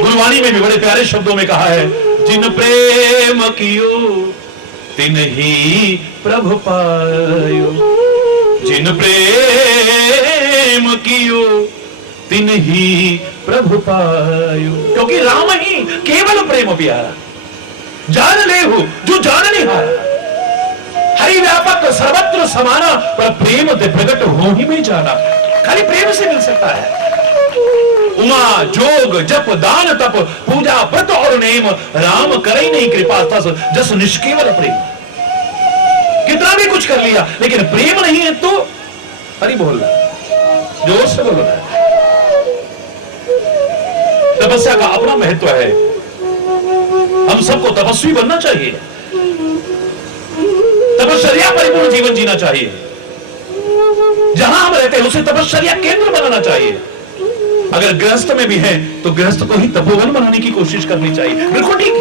गुरबाणी में भी बड़े प्यारे शब्दों में कहा है, जिन प्रेम कियो तिन ही प्रभु पायो, जिन प्रेम कियो तिन ही प्रभु पायो। क्योंकि राम ही केवल प्रेम प्यारा, जान ले हो जो जान नहीं हारा, हरि व्यापक सर्वत्र समाना, पर प्रेम दे प्रकट हो ही में जाना। खाली प्रेम से मिल सकता है। उमा जोग जप दान तप पूजा व्रत और नेम, राम करे नहीं कृपा तस जस निष्केवल प्रेम। कितना भी कुछ कर लिया लेकिन प्रेम नहीं है तो हरि बोल रहा, जोर से बोल रहा है। तपस्या का अपना महत्व है। हम सबको तपस्वी बनना चाहिए, तपश्चर्या परिपूर्ण जीवन जीना चाहिए। जहां हम रहते हैं उसे तपश्चर्या केंद्र बनाना चाहिए। अगर गृहस्थ में भी है तो गृहस्थ को ही तपोवन बनाने की कोशिश करनी चाहिए। बिल्कुल ठीक,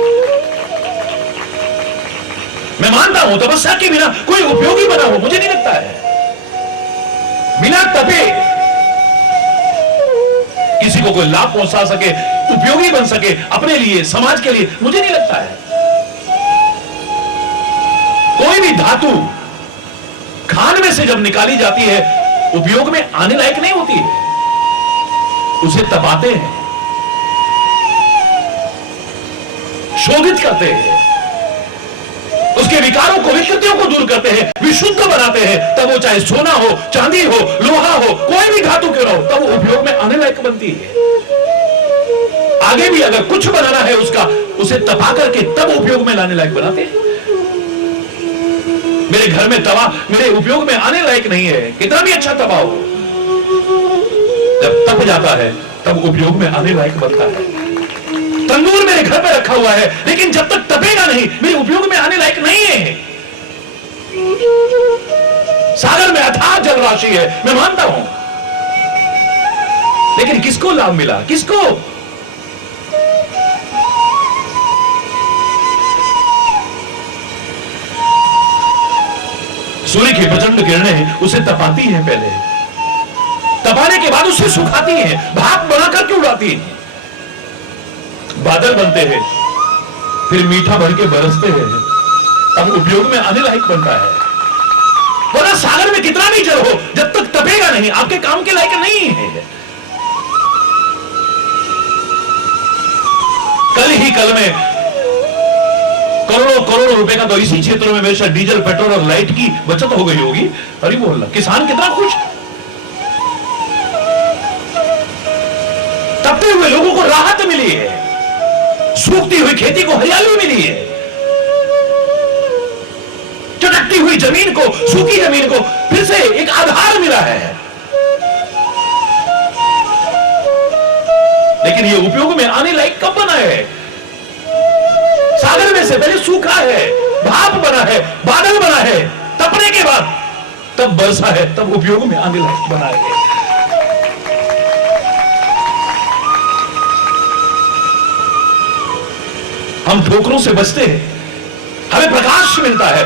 मैं मानता हूं तपस्या के बिना कोई उपयोगी बना हो, मुझे नहीं लगता है। बिना तपे किसी को कोई लाभ पहुंचा सके, उपयोगी बन सके अपने लिए, समाज के लिए, मुझे नहीं लगता है। कोई भी धातु खान में से जब निकाली जाती है उपयोग में आने लायक नहीं होती है, उसे तपाते हैं, शोधित करते हैं, उसके विकारों को, विकृतियों को दूर करते हैं, विशुद्ध बनाते हैं, तब वो चाहे सोना हो, चांदी हो, लोहा हो, कोई भी धातु क्यों ना हो, तब वो उपयोग में आने लायक बनती है। आगे भी अगर कुछ बनाना है उसका, उसे तपा करके तब उपयोग में लाने लायक बनाते हैं। मेरे घर में तवा मेरे उपयोग में आने लायक नहीं है, कितना भी अच्छा तवा हो, जब तप जाता है तब उपयोग में आने लायक बनता है। तंदूर मेरे घर पे रखा हुआ है, लेकिन जब तक तपेगा नहीं मेरे उपयोग में आने लायक नहीं है। सागर में अथाह जल राशि है, मैं मानता हूं, लेकिन किसको लाभ मिला, किसको? सूर्य की प्रचंड किरणें उसे तपाती हैं, पहले तपाने के बाद उसे सुखाती हैं, भाप बनाकर के उड़ाती हैं, बादल बनते हैं, फिर मीठा भर के बरसते हैं, तब उपयोग में आने लायक बनता है। वरना सागर में कितना भी जल हो, जब तक तपेगा नहीं आपके काम के लायक नहीं है। कल में करोड़ों करोड़ों रुपए का तो इसी क्षेत्रों में मेरे डीजल, पेट्रोल और लाइट की बचत हो गई होगी। अरे बोलना, किसान कितना खुश, तपते हुए लोगों को राहत मिली है, सूखती हुई खेती को हरियाली मिली है, चटकती हुई जमीन को, सूखी जमीन को फिर से एक आधार मिला है। लेकिन ये उपयोग में आने लायक कब बना है? सागर में से पहले सूखा है, भाप बना है, बादल बना है, तपने के बाद तब बरसा है, तब उपयोग में आने लायक बना है। हम ठोकरों से बचते हैं, हमें प्रकाश मिलता है,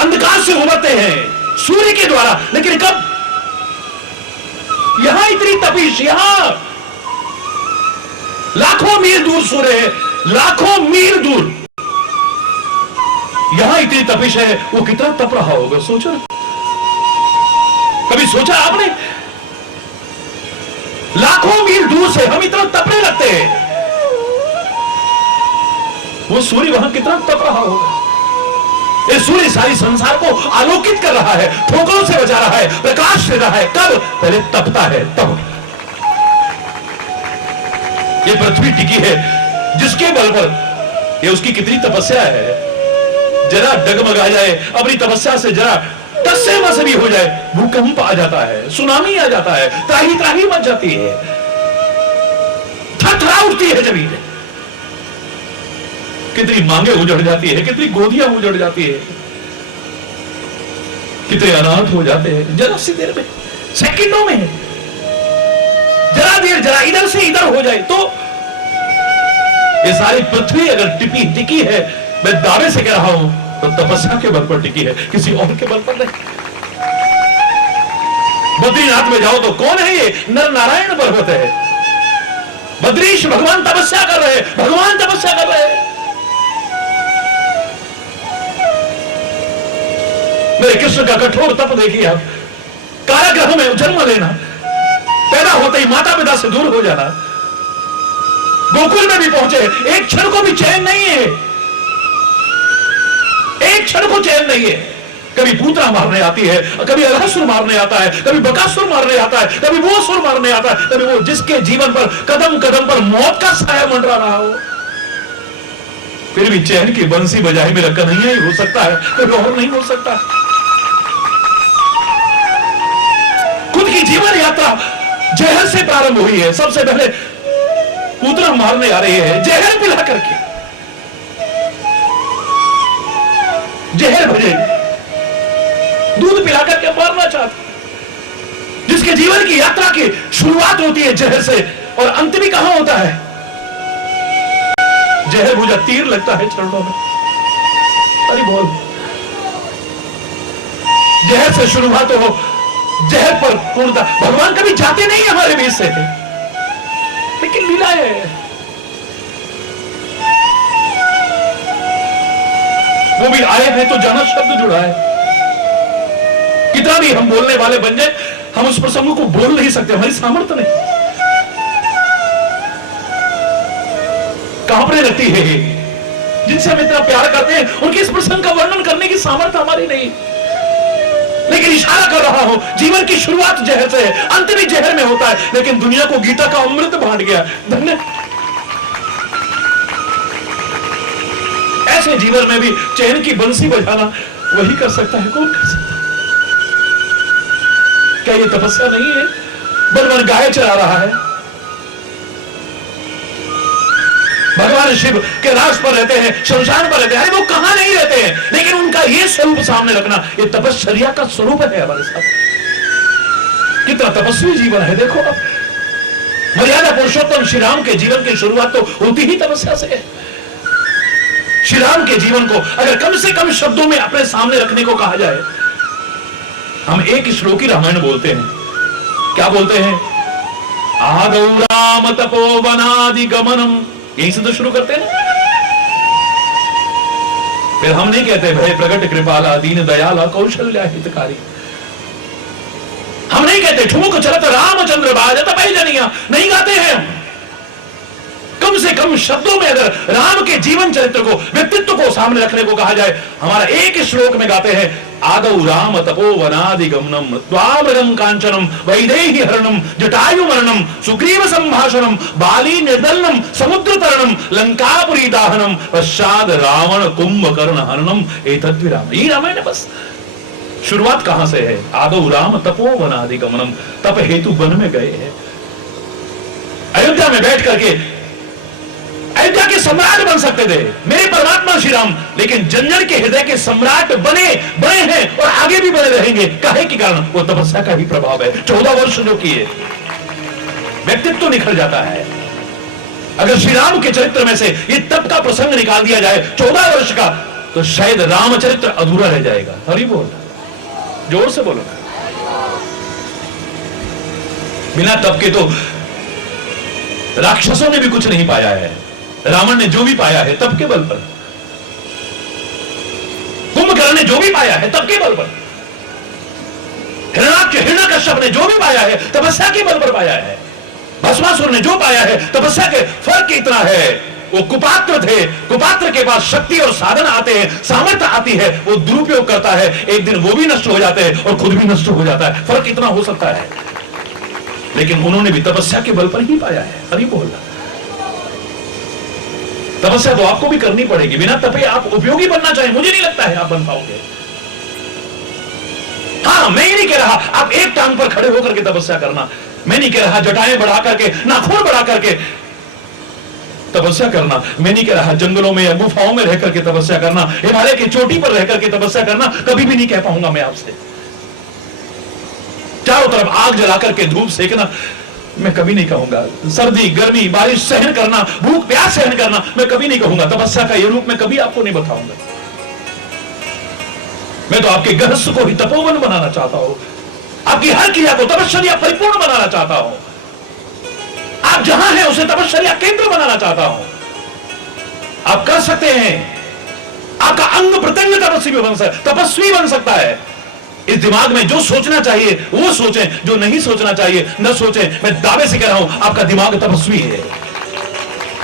अंधकार से उबरते हैं सूर्य के द्वारा, लेकिन कब? यहां इतनी तपिश, यहां लाखों मील दूर सूर्य है, लाखों मील दूर, यहां इतनी तपिश है, वो कितना तप रहा होगा, सोचो। कभी सोचा आपने? लाखों मील दूर से हम इतना तपने लगते हैं, वो सूर्य वहां कितना तप रहा होगा। ये सूर्य सारी संसार को आलोकित कर रहा है, ठोकरों से बचा रहा है, प्रकाश दे रहा है। कब? पहले तपता है, तब। ये पृथ्वी टिकी है जिसके बल पर, ये उसकी कितनी तपस्या है। जरा डगमगा जाए अपनी तपस्या से, जरा तस्से मस भी हो जाए, भूकंप आ जाता है, सुनामी आ जाता है, त्राही त्राही मच जाती है, थरथरा उठती है जमीन, कितनी मांगे उजड़ जाती है, कितनी गोदियां उजड़ जाती है, कितने अनाथ हो जाते हैं जरा सी देर में, सेकंडों में। जरा देर, जरा इधर से इधर हो जाए तो ये सारी पृथ्वी अगर टिकी है, मैं दावे से कह रहा हूं, तो तपस्या के बल पर टिकी है, किसी और के बल पर नहीं। बद्रीनाथ में जाओ तो कौन है ये? नर नारायण पर्वत है। बद्रीश भगवान तपस्या कर रहे हैं, भगवान तपस्या कर रहे हैं। मेरे कृष्ण का कठोर तप देखिए आप, कारागृह में जन्म लेना, पैदा होते ही माता पिता से दूर हो जाना, गोकुल में भी पहुंचे, एक क्षण को भी चैन नहीं है, एक क्षण को चैन नहीं है। कभी पूतना मारने आती है, कभी अघासुर मारने आता है, कभी बकासुर मारने आता है, कभी वो सुर मारने आता है, कभी वो, जिसके जीवन पर कदम कदम पर मौत का साया मंडरा रहा हो, फिर भी चैन की बंसी बजाए मेरा कन्हैया ही हो सकता है, कोई और नहीं हो सकता। खुद की जीवन यात्रा जहर से प्रारंभ हुई है। सबसे पहले पूतना मारने आ रही है, जहर पिला करके, जहर भेजेंगे, दूध पिलाकर के मारना चाहते, जिसके जीवन की यात्रा की शुरुआत होती है जहर से और अंत भी कहां होता है? जहर भुजा तीर लगता है चरणों में। अरे बोल, जहर से शुरुआत हो, जहर पर पूर्णता। भगवान कभी जाते नहीं हमारे बीच से, लेकिन लीला है। वो भी आए हैं तो जाना शब्द जुड़ा है। कितना भी हम बोलने वाले बन जाए, हम उस प्रसंग को बोल नहीं सकते, हमारी सामर्थ्य नहीं। कहां पर रहती है जिनसे हम इतना प्यार करते हैं, उनके इस प्रसंग का वर्णन करने की सामर्थ्य हमारी नहीं। लेकिन इशारा कर रहा हूं, जीवन की शुरुआत जहर से है, अंत भी जहर में होता है, लेकिन दुनिया को गीता का अमृत बांट गया। धन्य ऐसे जीवन में भी चैन की बंसी बजाना वही कर सकता है, कौन कर सकता है? क्या ये तपस्या नहीं है? बलवन गाय चरा रहा है, भगवान शिव के राज पर रहते हैं, शमशान पर रहते हैं। अरे वो कहां नहीं रहते हैं, लेकिन उनका ये स्वरूप सामने रखना, ये तपश्चर्या का स्वरूप है हमारे साथ। कितना तपस्वी जीवन है देखो आप। मर्यादा पुरुषोत्तम श्री राम के जीवन की शुरुआत तो होती ही तपस्या से है। श्री राम के जीवन को अगर कम से कम शब्दों में अपने सामने रखने को कहा जाए, हम एक श्लोकी रामायण बोलते हैं। क्या बोलते हैं? आदौ राम तपोवनादि गमनम, यहीं से तो शुरू करते हैं ना। फिर हम नहीं कहते भय प्रगट कृपाला दीन दयाला कौशल्या हितकारी। हम नहीं कहते ठुमक चलत रामचंद्र बाजत पैजनिया, नहीं गाते हैं हम। कम से कम शब्दों में अगर राम के जीवन चरित्र को, व्यक्तित्व को सामने रखने को कहा जाए, हमारा एक श्लोक में गाते हैं आदौ राम तपोवनादि गमनम द्वामृगम कांचनम वैदेही हरणम जटायु मरणम सुग्रीव संभाषणम बाली निर्दलनम समुद्र तरणम लंकापुरी दाहनम पश्चात रावण कुंभकर्ण हननम एतद्विराम। ये रामायण है बस। शुरुआत कहां से है? आदौ राम तपोवनादि गमनम, तप हेतु वन में गए हैं। अयोध्या में बैठ करके अयोध्या के सम्राट बन सकते थे मेरे परमात्मा श्री राम, लेकिन जंजर के हृदय के सम्राट बने हैं और आगे भी बने रहेंगे। काहे के कारण? वो तपस्या का ही प्रभाव है। 14 वर्ष जो किए, व्यक्तित्व तो निखर जाता है। अगर श्री राम के चरित्र में से ये तप का प्रसंग निकाल दिया जाए 14 वर्ष का, तो शायद रामचरित्र अधूरा रह जाएगा। हरि बोल, जोर से बोलो। बिना तप के तो राक्षसों ने भी कुछ नहीं पाया है, रावण ने जो भी पाया है तप के बल पर, कुंभकर्ण ने जो भी पाया है तप के बल पर, हिरण्यकश्यप ने जो भी पाया है तपस्या के बल पर पाया है, भस्मासुर ने जो पाया है तपस्या के। फर्क इतना है, वो कुपात्र थे, कुपात्र के पास शक्ति और साधन आते हैं, सामर्थ्य आती है, वो दुरुपयोग करता है, एक दिन वो भी नष्ट हो जाते हैं और खुद भी नष्ट हो जाता है। फर्क इतना हो सकता है, लेकिन उन्होंने भी तपस्या के बल पर ही पाया है। अरे बोल, तपस्या तो आपको भी करनी पड़ेगी। बिना तपे आप उपयोगी बनना चाहे, मुझे नहीं लगता है आप बन पाओगे। हाँ, मैं ये नहीं कह रहा आप एक टांग पर खड़े होकर के तपस्या करना, मैं नहीं कह रहा जटाएं बढ़ा करके, नाखून बढ़ा करके तपस्या करना, मैं नहीं कह रहा जंगलों में या गुफाओं में रह करके तपस्या करना, हिमालय की चोटी पर रह करके तपस्या करना। कभी भी नहीं कह पाऊंगा मैं आपसे। चारों तरफ आग जला करके धूप सेकना मैं कभी नहीं कहूंगा। सर्दी गर्मी बारिश सहन करना, भूख प्यास सहन करना मैं कभी नहीं कहूंगा। तपस्या का यह रूप मैं कभी आपको नहीं बताऊंगा। मैं तो आपके गृहस्थ को ही तपोवन बनाना चाहता हूं, आपकी हर क्रिया को तपश्चर्या परिपूर्ण बनाना चाहता हूं, आप जहां हैं उसे तपश्चर्या केंद्र बनाना चाहता हूं। आप कर सकते हैं, आपका अंग प्रत्यंग तपस्वी बन सकता है। इस दिमाग में जो सोचना चाहिए वो सोचें, जो नहीं सोचना चाहिए न सोचें। मैं दावे से कह रहा हूं आपका दिमाग तपस्वी है।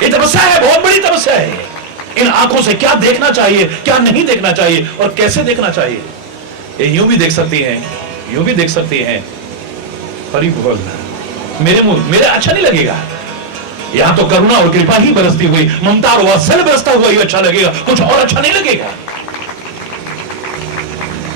ये तपस्या है, बहुत बड़ी तपस्या है। इन आंखों से क्या देखना चाहिए, क्या नहीं देखना चाहिए और कैसे देखना चाहिए, ये यूं भी देख सकती हैं, यूं भी देख सकती हैं। हरि बोल, मेरे अच्छा नहीं लगेगा। यहां तो करुणा और कृपा ही बरसती हुई, ममता और वात्सल्य बरसता हुआ ही अच्छा लगेगा, कुछ और अच्छा नहीं लगेगा।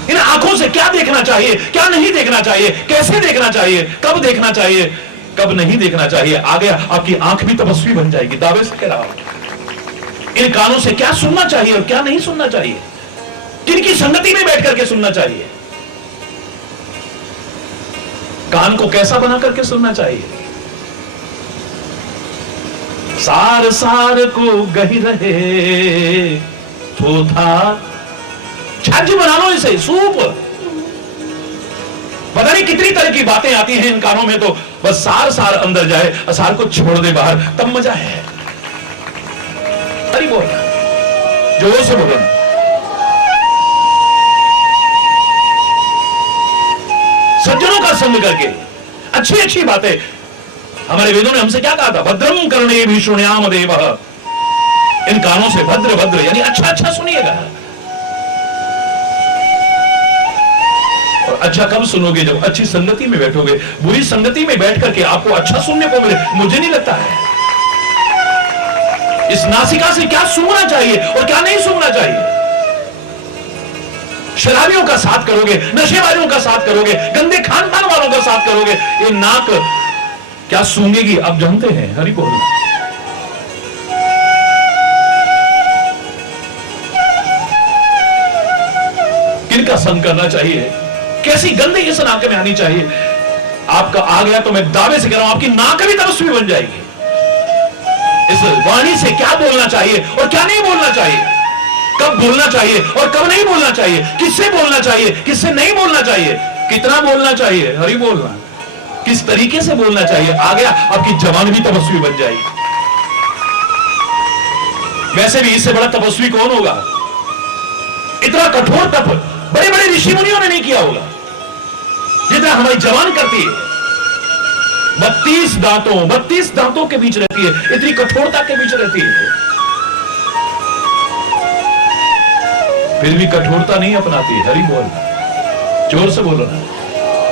इन आंखों से क्या देखना चाहिए, क्या नहीं देखना चाहिए, कैसे देखना चाहिए, कब देखना चाहिए, कब नहीं देखना चाहिए, आगे आपकी आंख भी तपस्वी बन जाएगी। दावे से कह रहा हूं। इन कानों से क्या सुनना चाहिए और क्या नहीं सुनना चाहिए, किनकी संगति में बैठ करके सुनना चाहिए, कान को कैसा बना करके सुनना चाहिए। सार सार को गही रहे थोथा, छाछ बना लो इसे, सूप। पता नहीं कितनी तरह की बातें आती हैं इन कानों में, तो बस सार सार अंदर जाए, असार को छोड़ दे बाहर, तब मजा है। अरे बोल, जोर से बोलो। सज्जनों का संग करके अच्छी अच्छी बातें, हमारे वेदों ने हमसे क्या कहा था, भद्रम कर्णे भी शृणुयाम देवः। इन कानों से भद्र भद्र यानी अच्छा अच्छा सुनिएगा। और अच्छा कब सुनोगे, जब अच्छी संगति में बैठोगे। बुरी संगति में बैठ करके आपको अच्छा सुनने को मिले, मुझे नहीं लगता है। इस नासिका से क्या सूंघना चाहिए और क्या नहीं सूंघना चाहिए। शराबियों का साथ करोगे, नशेबाजों का साथ करोगे, गंदे खान पान वालों का साथ करोगे, ये नाक क्या सूंघेगी आप जानते हैं। हरि बोल। किनका संग करना चाहिए, कैसी गंदगी इस नाक में आनी चाहिए। आपका आ गया तो मैं दावे से कह रहा हूं आपकी नाक भी तपस्वी बन जाएगी। इस वाणी से क्या बोलना चाहिए और क्या नहीं बोलना चाहिए, कब बोलना चाहिए और कब नहीं बोलना चाहिए, किससे बोलना चाहिए किससे नहीं बोलना चाहिए, कितना बोलना चाहिए, हरि बोलना, किस तरीके से बोलना चाहिए। आ गया आपकी जबान भी तपस्वी बन जाएगी। वैसे भी इससे बड़ा तपस्वी कौन होगा। इतना कठोर तप बड़े बड़े ऋषि मुनियों ने नहीं किया होगा जितना हमारी जबान करती है। 32 दांतों के बीच रहती है, इतनी कठोरता के बीच रहती है, फिर भी कठोरता नहीं अपनाती। हरि बोल, जोर से बोलो ना।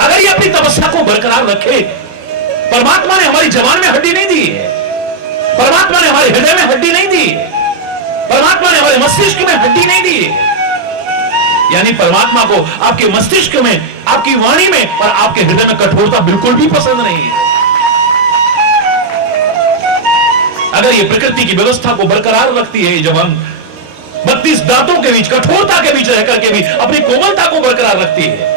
अगर ये अपनी तपस्या को बरकरार रखे, परमात्मा ने हमारी जबान में हड्डी नहीं दी है, परमात्मा ने हमारे हृदय में हड्डी नहीं दी है, परमात्मा ने हमारे मस्तिष्क में हड्डी नहीं दी है। यानी परमात्मा को आपके मस्तिष्क में, आपकी वाणी में और आपके हृदय में कठोरता बिल्कुल भी पसंद नहीं है। अगर ये प्रकृति की व्यवस्था को बरकरार रखती है, ये जबान 32 दांतों के बीच, कठोरता के बीच रह करके भी अपनी कोमलता को बरकरार रखती है,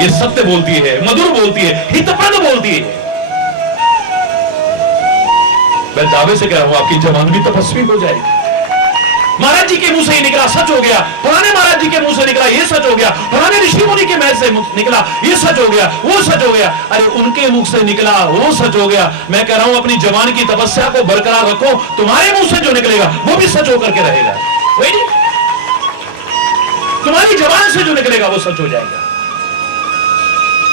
ये सत्य बोलती है, मधुर बोलती है, हितप्रद बोलती है, मैं दावे से कह रहा हूं आपकी जबान भी तपस्वी हो जाएगी। महाराज जी के मुंह से ही निकला सच हो गया, पुराने महाराज जी के मुंह से निकला ये सच हो गया, पुराने ऋषि मुनि के मुंह से निकला ये सच हो गया, वो सच हो गया, अरे उनके मुख से निकला वो सच हो गया। मैं कह रहा हूं अपनी जबान की तपस्या को बरकरार रखो, तुम्हारे मुंह से जो निकलेगा वो भी सच होकर के रहेगा। वही नहीं, तुम्हारी जबान से जो निकलेगा वो सच हो जाएगा।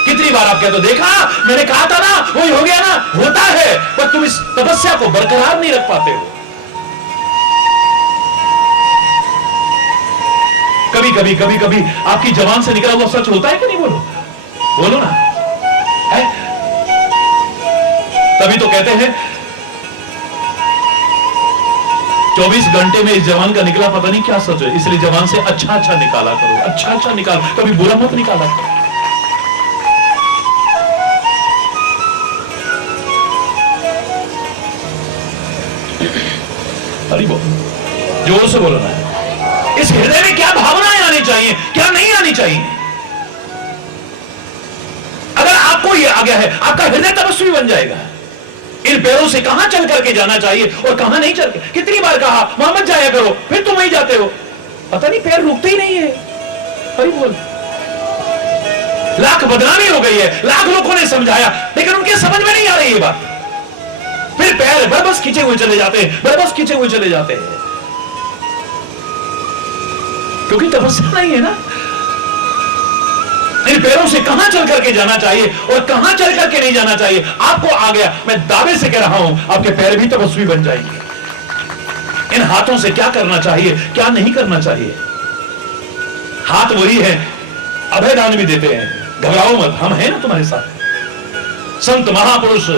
कितनी बार आप कहते हो, देखा मैंने कहा था ना, वही हो गया ना, होता है, पर तुम इस तपस्या को बरकरार नहीं रख पाते हो। कभी कभी आपकी जबान से निकला हुआ सच होता है कि नहीं, बोलो बोलो ना है? तभी तो कहते हैं 24 घंटे में इस जबान का निकला पता नहीं क्या सच है, इसलिए जबान से अच्छा अच्छा निकाला करो, अच्छा अच्छा निकाल, कभी बुरा मत निकाला करो। अरे बोलो, जोर से बोलो ना। इस हृदय में क्या भावनाएं आनी चाहिए, क्या नहीं आनी चाहिए। अगर आपको यह आ गया है, आपका हृदय तपस्वी बन जाएगा। इन पैरों से कहां चल करके जाना चाहिए और कहां नहीं चल के। कितनी बार कहा मोहम्मद जाया करो, फिर तुम वहीं जाते हो, पता नहीं पैर रुकते ही नहीं है। अरे बोल, लाख बदनामी हो गई है, लाख लोगों ने समझाया, लेकिन उनके समझ में नहीं आ रही ये बात। फिर पैर बरबस खींचे हुए चले जाते हैं, बरबस खींचे हुए चले जाते हैं, क्योंकि तपस्या नहीं है ना। इन पैरों से कहां चल करके जाना चाहिए और कहां चल करके नहीं जाना चाहिए आपको आ गया। मैं दावे से कह रहा हूं आपके पैर भी तपस्वी बन जाएंगे। इन हाथों से क्या करना चाहिए, क्या नहीं करना चाहिए। हाथ वही है, अभय दान भी देते हैं, घबराओ मत, हम हैं ना तुम्हारे साथ। संत महापुरुष,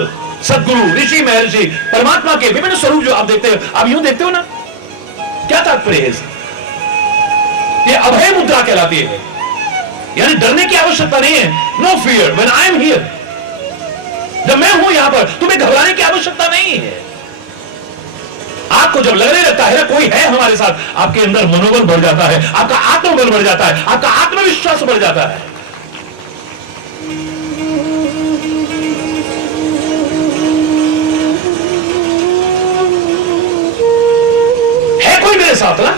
सदगुरु, ऋषि, महर्षि, परमात्मा के विभिन्न स्वरूप जो आप देखते हो, आप यूं देखते हो ना, क्या तात्पर्य है। ये अभय मुद्रा कहलाती है, यानी डरने की आवश्यकता नहीं है। No fear when I am here, जब मैं हूं यहां पर तुम्हें घबराने की आवश्यकता नहीं है। आपको जब लगने लगता है ना कोई है हमारे साथ, आपके अंदर मनोबल बढ़ जाता है, आपका आत्मबल बढ़ जाता है, आपका आत्मविश्वास बढ़ जाता है। कोई मेरे साथ ना।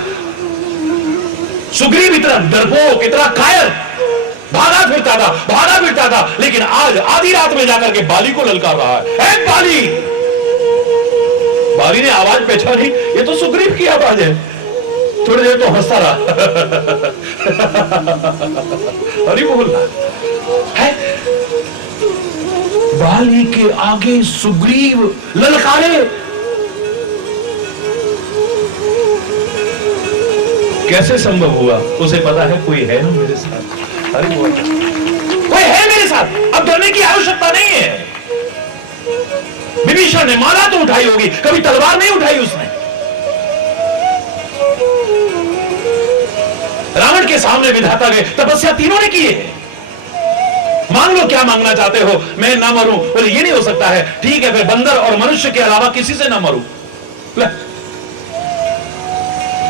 सुग्रीव इतना डरपोक, इतना कायर, भागा फिरता था, लेकिन आज आधी रात में जाकर के बाली को ललकार रहा है, बाली। बाली ने आवाज पहचानी, ये तो सुग्रीव की आवाज है। थोड़ी देर तो हंसता रहा। अरे बोल है, बाली के आगे सुग्रीव ललकारे। कैसे संभव हुआ? उसे पता है कोई है ना मेरे साथ। अरे बोल, कोई है मेरे साथ, अब डरने की आवश्यकता नहीं है। विभीषण ने माला तो उठाई होगी, कभी तलवार नहीं उठाई उसने। रावण के सामने विधाता गए, तपस्या तीनों ने की है। मांग लो क्या मांगना चाहते हो, मैं ना मरूं। बोले ये नहीं हो सकता है। ठीक है, फिर बंदर और मनुष्य के अलावा किसी से ना मरूं।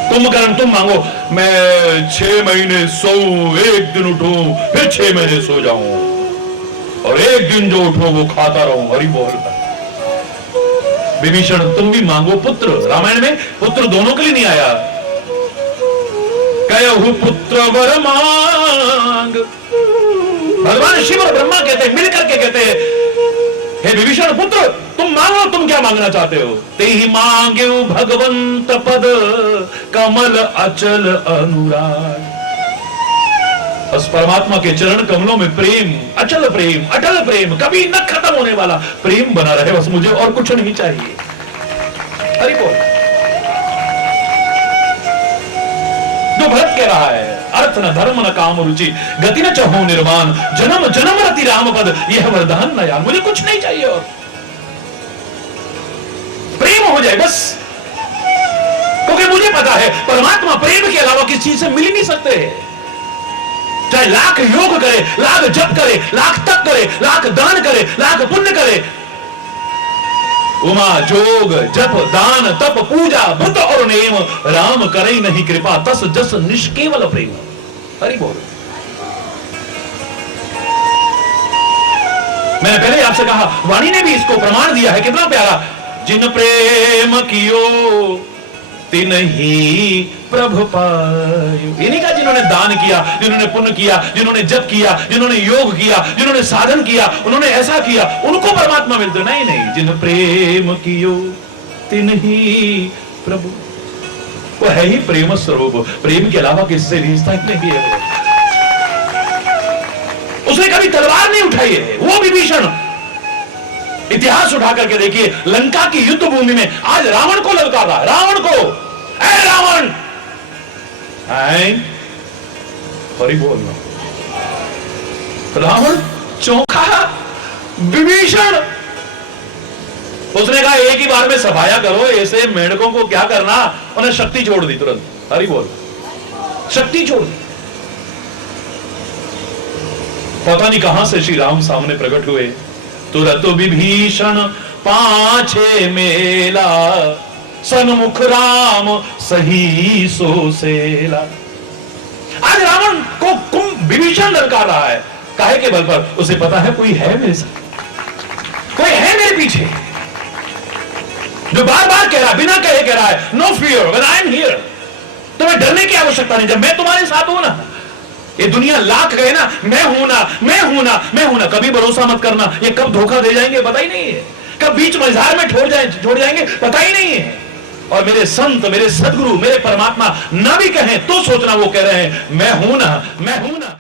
कुंभकर्ण तुम मांगो, मैं 6 महीने सोऊं, 1 दिन उठूं, फिर 6 महीने सो जाऊं, और 1 दिन जो उठो वो खाता रहूं। हरि बोल। विभीषण तुम भी मांगो पुत्र। रामायण में पुत्र दोनों के लिए नहीं आया। कहूं पुत्र वर मांग। भगवान शिव और ब्रह्मा कहते हैं, मिलकर के कहते हैं, हे विभीषण पुत्र तुम मांगो, तुम क्या मांगना चाहते हो? ते ही मांगे भगवंत पद, कमल अचल अनुराग। बस परमात्मा के चरण कमलों में प्रेम, अचल प्रेम, अटल प्रेम, कभी न खत्म होने वाला प्रेम बना रहे, बस मुझे और कुछ नहीं चाहिए। हरि बोल। जो भरत कह रहा है, अर्थ न धर्म न काम रुचि, गति न चहो निर्वाण, जन्म जन्म रति राम पद, यह वरदान न यार। मुझे कुछ नहीं चाहिए और प्रेम हो जाए बस, क्योंकि मुझे पता है परमात्मा प्रेम के अलावा किसी चीज से मिल ही नहीं सकते। चाहे लाख योग करे, लाख जप करे, लाख तप करे, लाख दान करे, लाख पुण्य करे, उमा जोग जप दान तप पूजा बुद्ध और नेम, राम करे नहीं कृपा, तस जस निष्केवल प्रेम। हरि बोल। मैंने पहले आपसे कहा, वाणी ने भी इसको प्रमाण दिया है, कितना प्यारा। जिन प्रेम कियो तिन ही प्रभु पायो। ये नहीं कहा जिन्होंने दान किया, जिन्होंने पुण्य किया, जिन्होंने जप किया, जिन्होंने योग किया, जिन्होंने साधन किया, उन्होंने ऐसा किया उनको परमात्मा मिलते। नहीं नहीं, जिन प्रेम कियो तिन ही प्रभु। वो है ही प्रेम स्वरूप, प्रेम के अलावा किससे रिश्ता ही नहीं है। उसने कभी तलवार नहीं उठाई है। वो विभीषण, इतिहास उठा करके देखिए, लंका की युद्ध भूमि में आज रावण को ललकार रहा है। रावण को, ऐ रावण, हरि बोलना। रावण चौंका, विभीषण। उसने कहा एक ही बार में सफाया करो, ऐसे मेढकों को क्या करना। उन्हें शक्ति छोड़ दी तुरंत। हरि बोल। शक्ति छोड़ दी। पता नहीं कहां से श्री राम सामने प्रकट हुए। तुरत विभीषण पाछे मेला, सन्मुख राम सही सोसेला। आज रावण को विभीषण ललकार रहा है। काहे के बल पर? उसे पता है कोई है मेरे साथ, कोई है मेरे पीछे, जो बार बार कह रहा है, बिना कहे कह रहा है, no fear when I am here. तुम्हें डरने की आवश्यकता नहीं, जब मैं तुम्हारे साथ हूं ना। ये दुनिया लाख गए ना, मैं हूं ना, मैं हूं ना, मैं हूं ना। कभी भरोसा मत करना, ये कब धोखा दे जाएंगे पता ही नहीं है, कब बीच मझधार में छोड़ जाएंगे पता ही नहीं है। और मेरे संत, मेरे सदगुरु, मेरे परमात्मा ना भी कहें तो सोचना वो कह रहे हैं मैं हूं ना, मैं हूं ना।